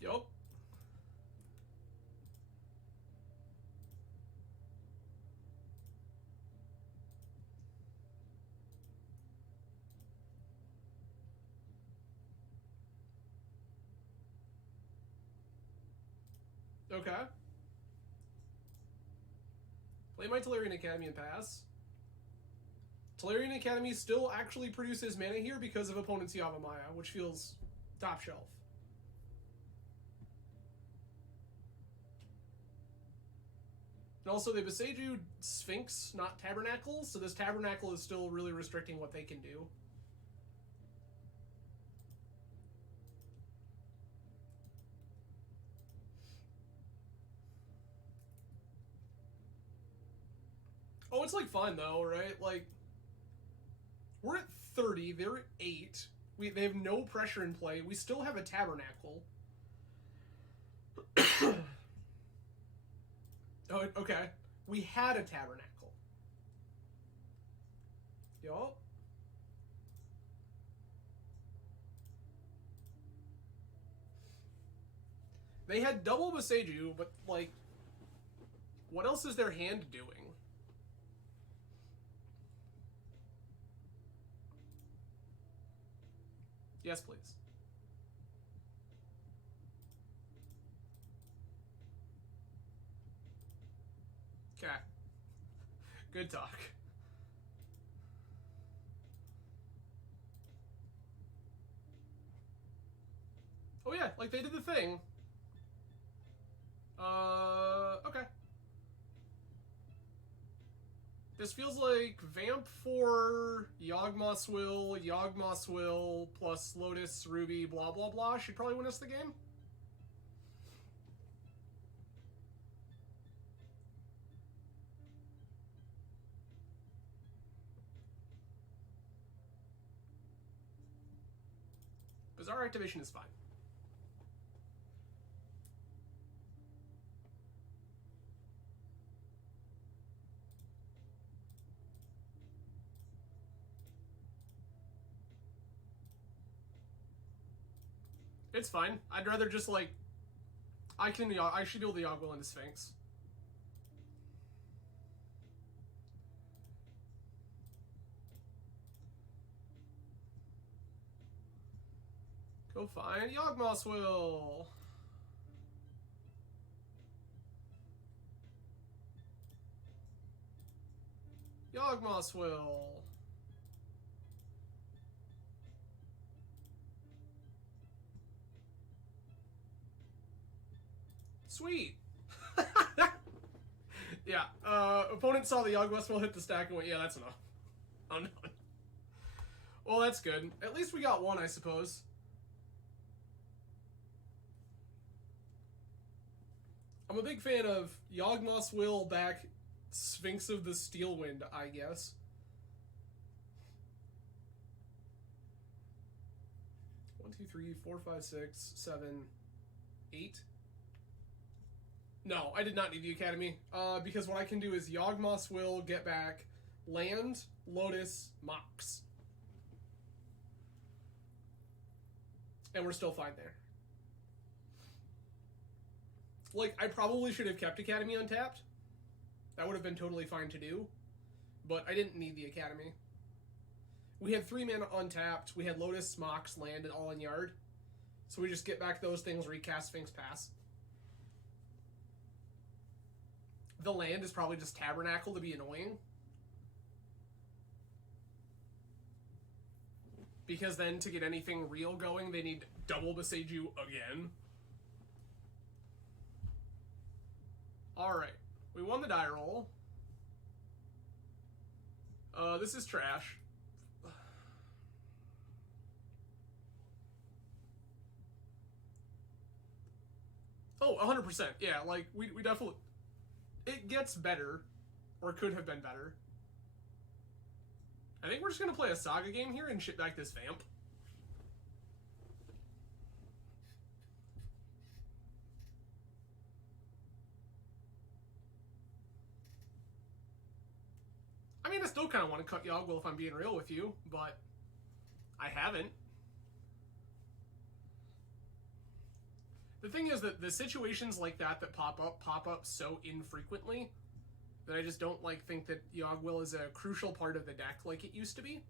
Yup. Okay. Play my Tolarian Academy and pass. Tolarian Academy still actually produces mana here because of opponent's Yavimaya, which feels top shelf. And also, they Boseiju Sphinx, not Tabernacle, so this Tabernacle is still really restricting what they can do. Oh, it's like fine though, right? Like, we're at 30, they're at 8. They have no pressure in play. We still have a Tabernacle. Oh, okay. We had a Tabernacle. Yup. They had double Boseiju, but, like, what else is their hand doing? Yes, please. Okay. Good talk. Oh yeah, like they did the thing. Okay. This feels like Vamp for Yawgmoth's Will, plus Lotus, Ruby, blah blah blah should probably win us the game. Bizarre activation is fine. It's fine. I'd rather just like I should deal the Yogwill into Sphinx. Go find Yawgmoth's Will. Yawgmoth's Will. Sweet. Yeah. Opponent saw the Yawgmoth's Will hit the stack and went, yeah, that's enough. Oh no. Well, that's good. At least we got one, I suppose. I'm a big fan of Yawgmoth's Will back Sphinx of the Steelwind, I guess. One, two, three, 4, 5, 6, 7, 8. No, I did not need the Academy, because what I can do is Yawgmoth's Will, get back, land, Lotus, Mox. And we're still fine there. Like, I probably should have kept Academy untapped. That would have been totally fine to do. But I didn't need the Academy. We had 3 mana untapped. We had Lotus, Mox, land, and all in yard. So we just get back those things, recast Sphinx, pass. The land is probably just Tabernacle to be annoying. Because then to get anything real going, they need double Boseiju again. Alright. We won the die roll. This is trash. Oh, 100%. Yeah, like, we definitely... It gets better, or could have been better. I think we're just going to play a Saga game here and shit back this Vamp. I mean, I still kind of want to cut Yogg-Will if I'm being real with you, but I haven't. The thing is that the situations like that pop up so infrequently that I just don't think that Yogg-Will is a crucial part of the deck like it used to be.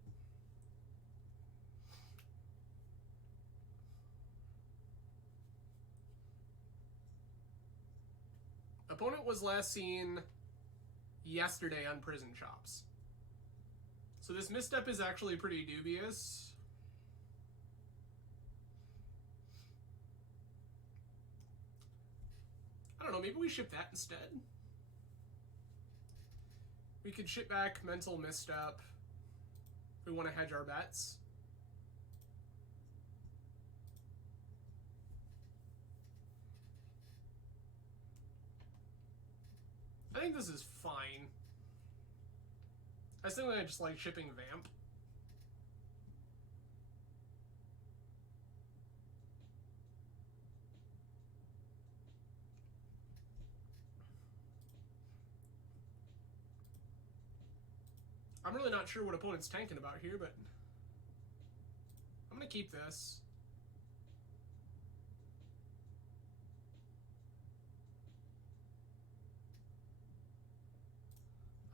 Opponent was last seen yesterday on Prison Shops. So this misstep is actually pretty dubious. I don't know, maybe we ship that instead? We could ship back Mental Misstep if we want to hedge our bets. I think this is fine. I still think I just like shipping Vamp. I'm really not sure what opponent's tanking about here, but I'm going to keep this.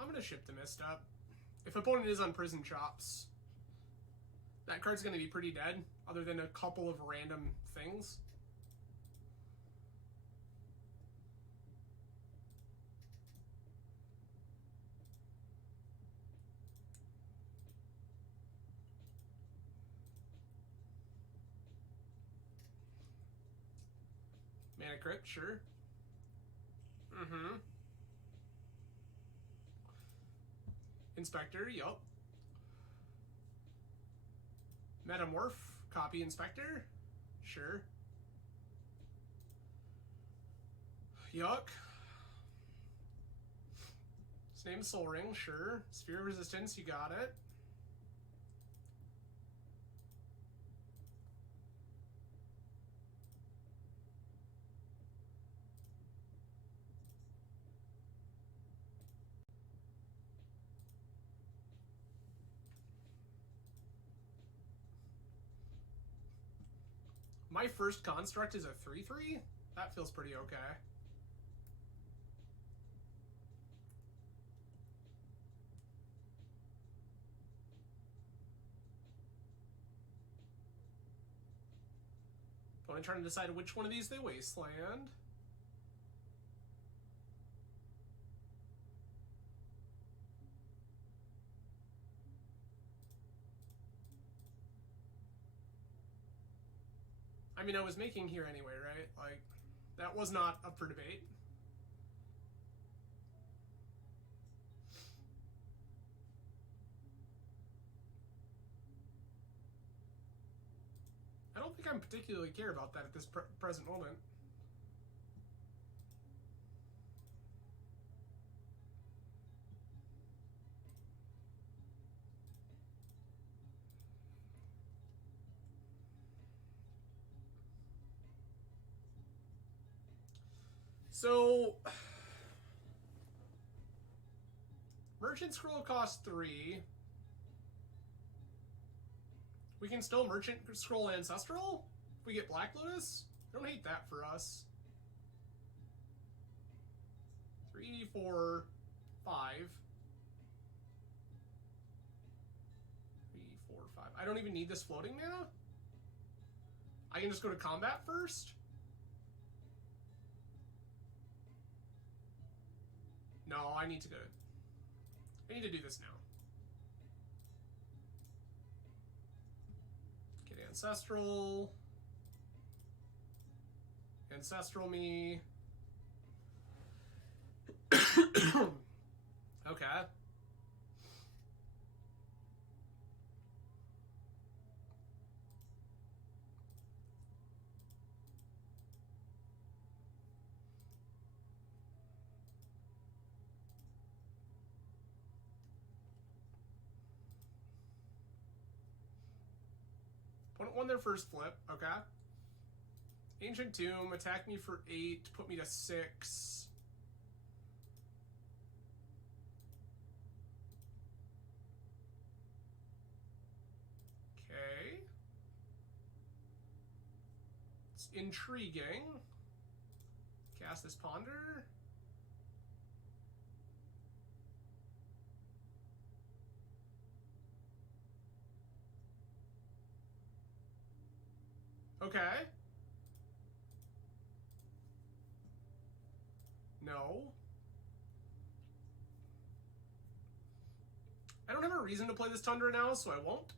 I'm going to ship the Misstep. If opponent is on Prison Shops, that card's going to be pretty dead, other than a couple of random things. Mana Crypt, sure. Inspector, yup. Metamorph, copy Inspector, sure. Yuck. His name is Soul Ring, sure. Sphere of Resistance, you got it. My first construct is a 3/3? That feels pretty okay. Only trying to decide which one of these they wasteland. I mean, I was making here anyway, right? Like, that was not up for debate. I don't think I particularly care about that at this present moment. So, Merchant Scroll costs 3. We can still Merchant Scroll Ancestral if we get Black Lotus. I don't hate that for us. 3, 4, 5. 3, 4, 5. I don't even need this floating mana. I can just go to combat first. No, I need to go. I need to do this now. Get Ancestral. Ancestral me. Okay. Won their first flip. Okay. Ancient Tomb, attack me for 8, put me to 6. Okay. It's intriguing. Cast this Ponder. Okay. No. I don't have a reason to play this Tundra now, so I won't.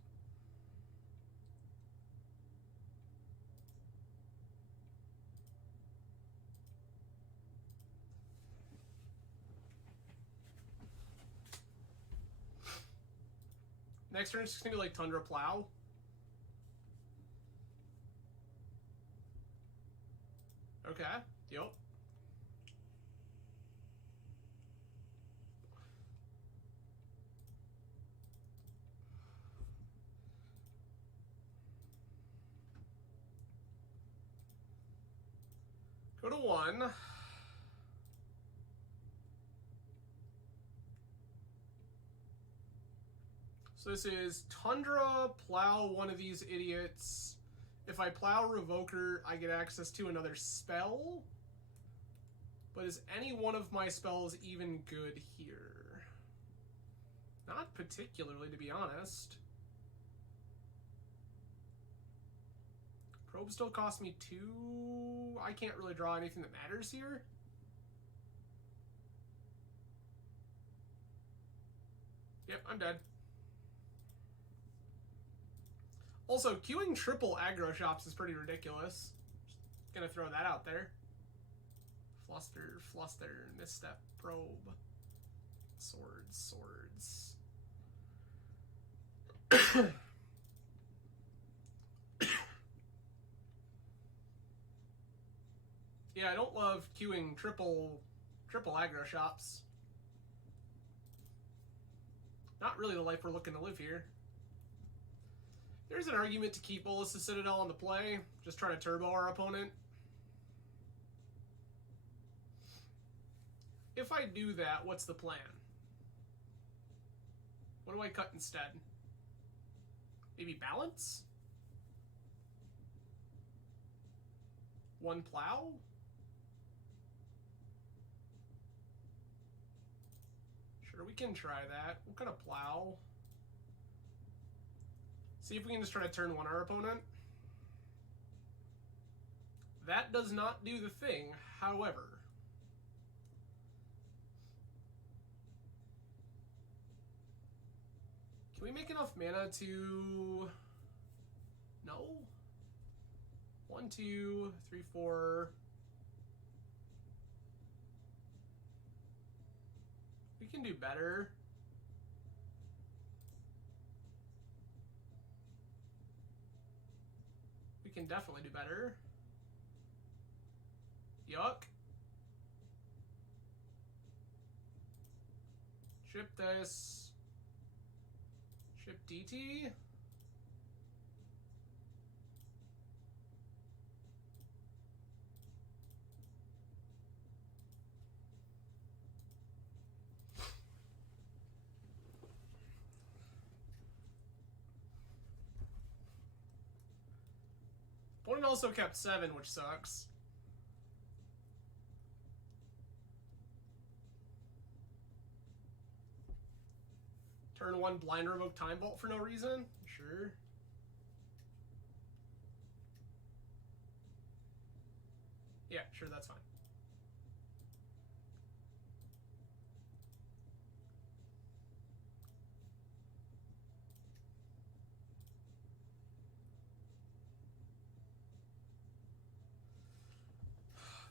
Next turn, it's just gonna be like Tundra Plow. Okay, yep. Go to 1. So this is Tundra, plow one of these idiots. If I plow Revoker, I get access to another spell. But is any one of my spells even good here? Not particularly, to be honest. Probe still costs me 2. I can't really draw anything that matters here. Yep, I'm dead. Also, queuing triple aggro shops is pretty ridiculous. Just gonna throw that out there. Fluster, fluster, misstep, probe. Swords, swords. Yeah, I don't love queuing triple aggro shops. Not really the life we're looking to live here. There's an argument to keep Bolas Citadel on the play. Just trying to turbo our opponent. If I do that, what's the plan? What do I cut instead? Maybe balance? 1 plow? Sure, we can try that. What kind of plow? See if we can just try to turn 1 our opponent. That does not do the thing, however. Can we make enough mana to... No? 1, 2, 3, 4... We can do better. We can definitely do better. Yuck. Ship this. Ship DT. Opponent also kept 7, which sucks. Turn 1 blind revoke Time Vault for no reason? Sure. Yeah, sure, that's fine.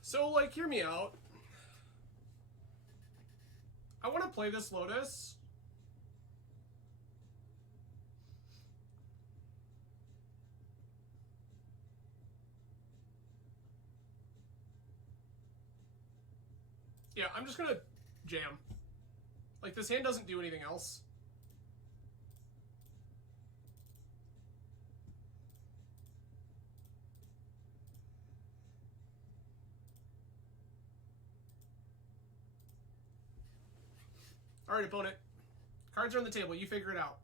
So, like, hear me out. I want to play this Lotus. Yeah, I'm just gonna jam. Like, this hand doesn't do anything else. Alright, opponent. Cards are on the table. You figure it out.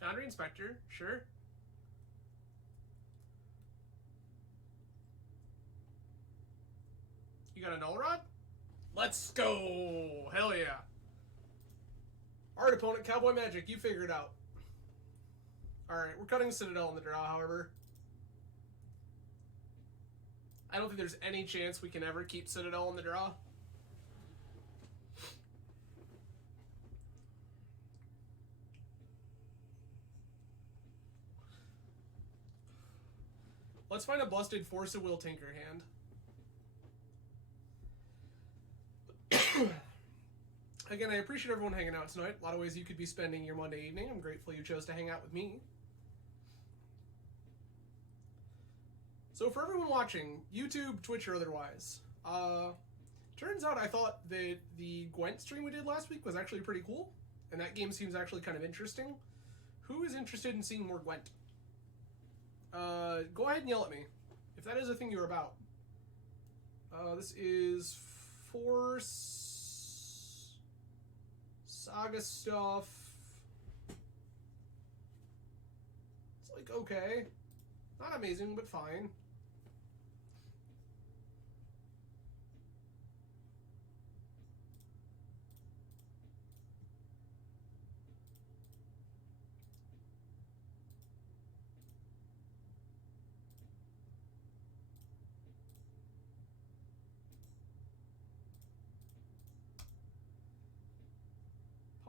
Foundry Inspector, sure. You got a Null Rod? Let's go! Hell yeah. Alright, opponent, Cowboy Magic, you figure it out. Alright, we're cutting Citadel in the draw, however. I don't think there's any chance we can ever keep Citadel in the draw. Let's find a busted Force of Will Tinker hand. Again, I appreciate everyone hanging out tonight. A lot of ways you could be spending your Monday evening. I'm grateful you chose to hang out with me. So for everyone watching, YouTube, Twitch, or otherwise, turns out I thought that the Gwent stream we did last week was actually pretty cool, and that game seems actually kind of interesting. Who is interested in seeing more Gwent? Go ahead and yell at me, if that is a thing you're about. This is Force... Saga stuff. It's like, okay. Not amazing, but fine.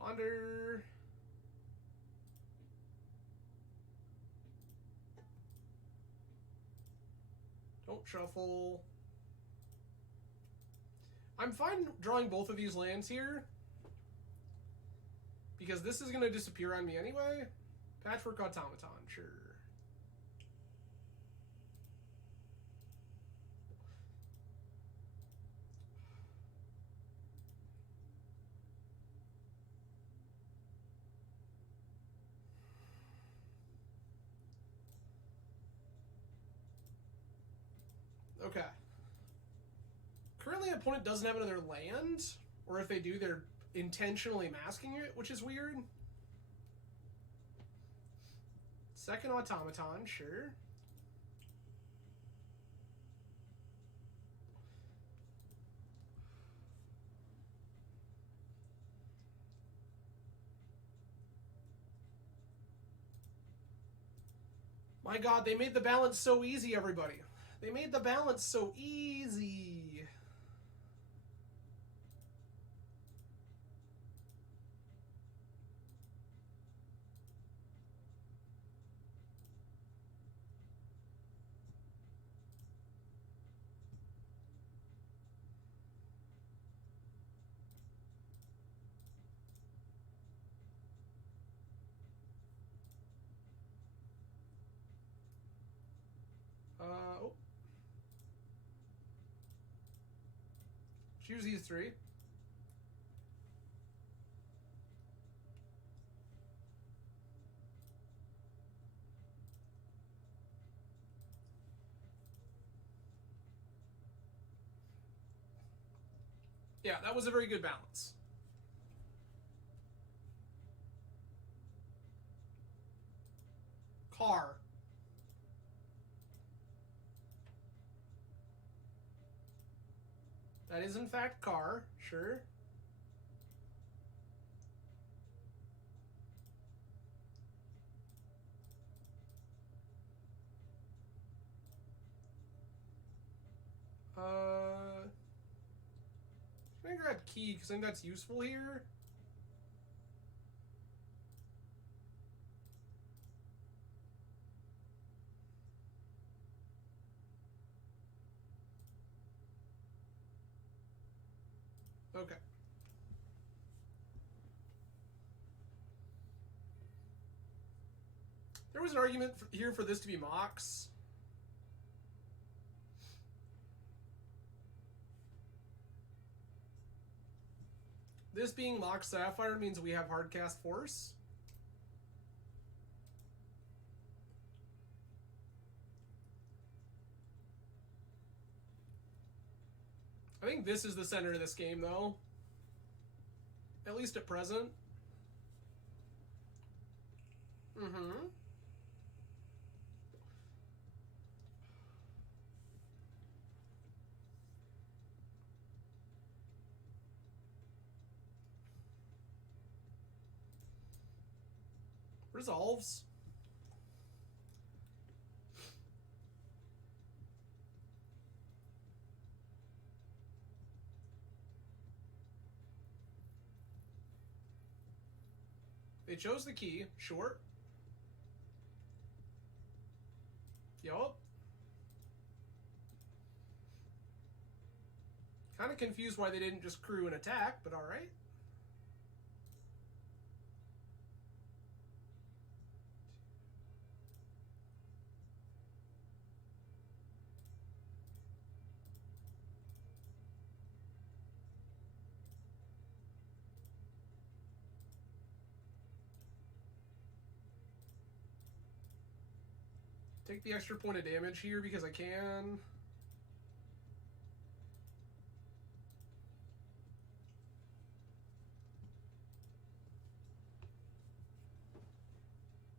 Ponder. Don't shuffle. I'm fine drawing both of these lands here, because this is going to disappear on me anyway. Patchwork Automaton, sure. Okay. Currently, opponent doesn't have another land, or if they do, they're intentionally masking it, which is weird. Second Automaton, sure. My god, they made the balance so easy, everybody. They made the balance so easy. Oh. Choose these three. Yeah, that was a very good balance. Car. That is in fact car, sure. I'm gonna grab key because I think that's useful here. Okay. There was an argument here for this to be Mox. This being Mox Sapphire means we have Hardcast Force. I think this is the center of this game, though. At least at present. Mm-hmm. Resolves. They chose the key. Sure. Yup. Kind of confused why they didn't just crew an attack, but alright. Take the extra point of damage here because I can.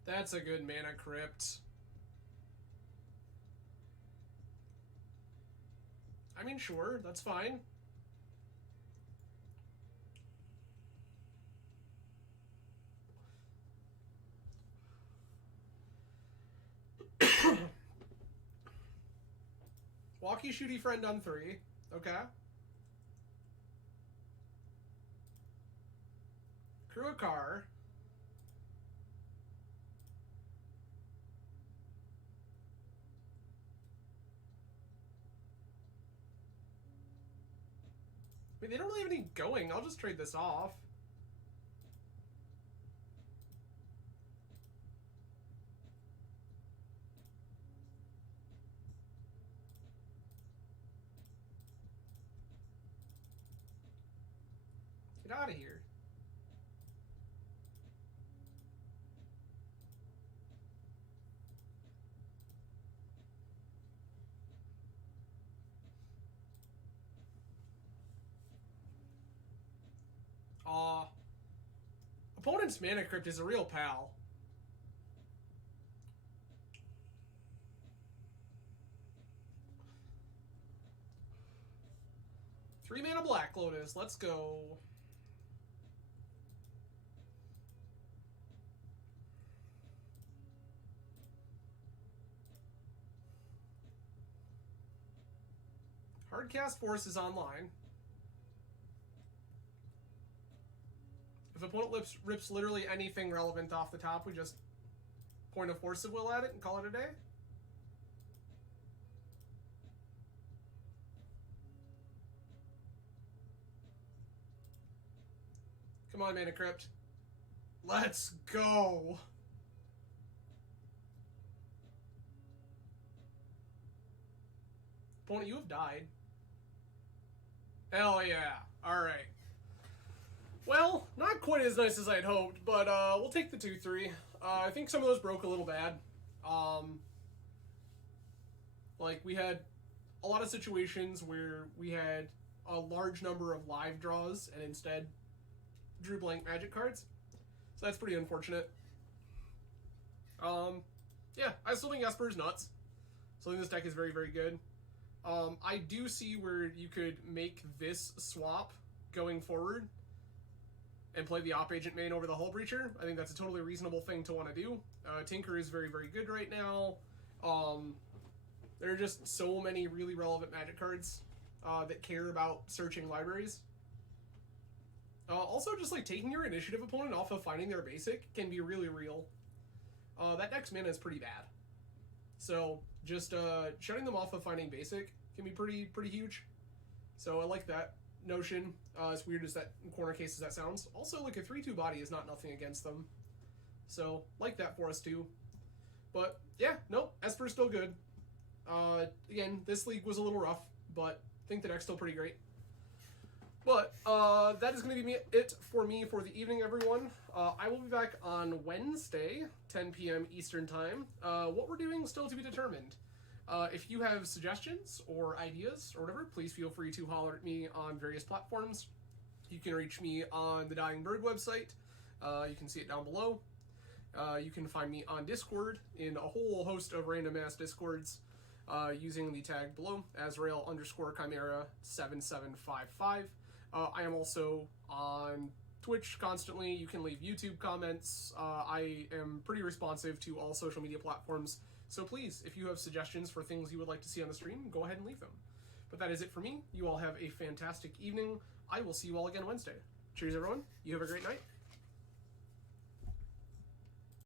That's a good mana crypt. I mean, sure, that's fine. Walkie shooty friend on 3. Okay. Crew a car. I mean, they don't really have any going. I'll just trade this off. Get out of here. Opponent's mana crypt is a real pal. Three mana Black Lotus. Let's go. Hardcast Force is online. If opponent rips literally anything relevant off the top, we just point a Force of Will at it and call it a day. Come on, Mana Crypt. Let's go. Opponent, you have died. Hell yeah. Alright. Well, not quite as nice as I'd hoped, but we'll take the 2-3. I think some of those broke a little bad. Like, we had a lot of situations where we had a large number of live draws and instead drew blank Magic cards. So that's pretty unfortunate. Yeah, I still think Esper is nuts. So I think this deck is very, very good. I do see where you could make this swap going forward and play the Op Agent main over the Hull Breacher. I think that's a totally reasonable thing to want to do. Tinker is very, very good right now. There are just so many really relevant Magic cards that care about searching libraries. Also, just like taking your initiative opponent off of finding their basic can be really real. That deck's mana is pretty bad. So just shutting them off of finding basic can be pretty huge. So I like that notion. As weird as that in corner cases that sounds. Also, like a 3/2 body is not nothing against them. So like that for us too. But yeah, nope, Esper's still good. Again, this league was a little rough, but I think the deck's still pretty great. But that is going to be it for me for the evening, everyone. I will be back on Wednesday, 10 p.m. Eastern Time. What we're doing, still to be determined. If you have suggestions or ideas or whatever, please feel free to holler at me on various platforms. You can reach me on the Dying Bird website. You can see it down below. You can find me on Discord in a whole host of random ass Discords using the tag below, Azrael_Chimera7755. I am also on Twitch constantly. You can leave YouTube comments. I am pretty responsive to all social media platforms. So please, if you have suggestions for things you would like to see on the stream, go ahead and leave them. But that is it for me. You all have a fantastic evening. I will see you all again Wednesday. Cheers, everyone. You have a great night.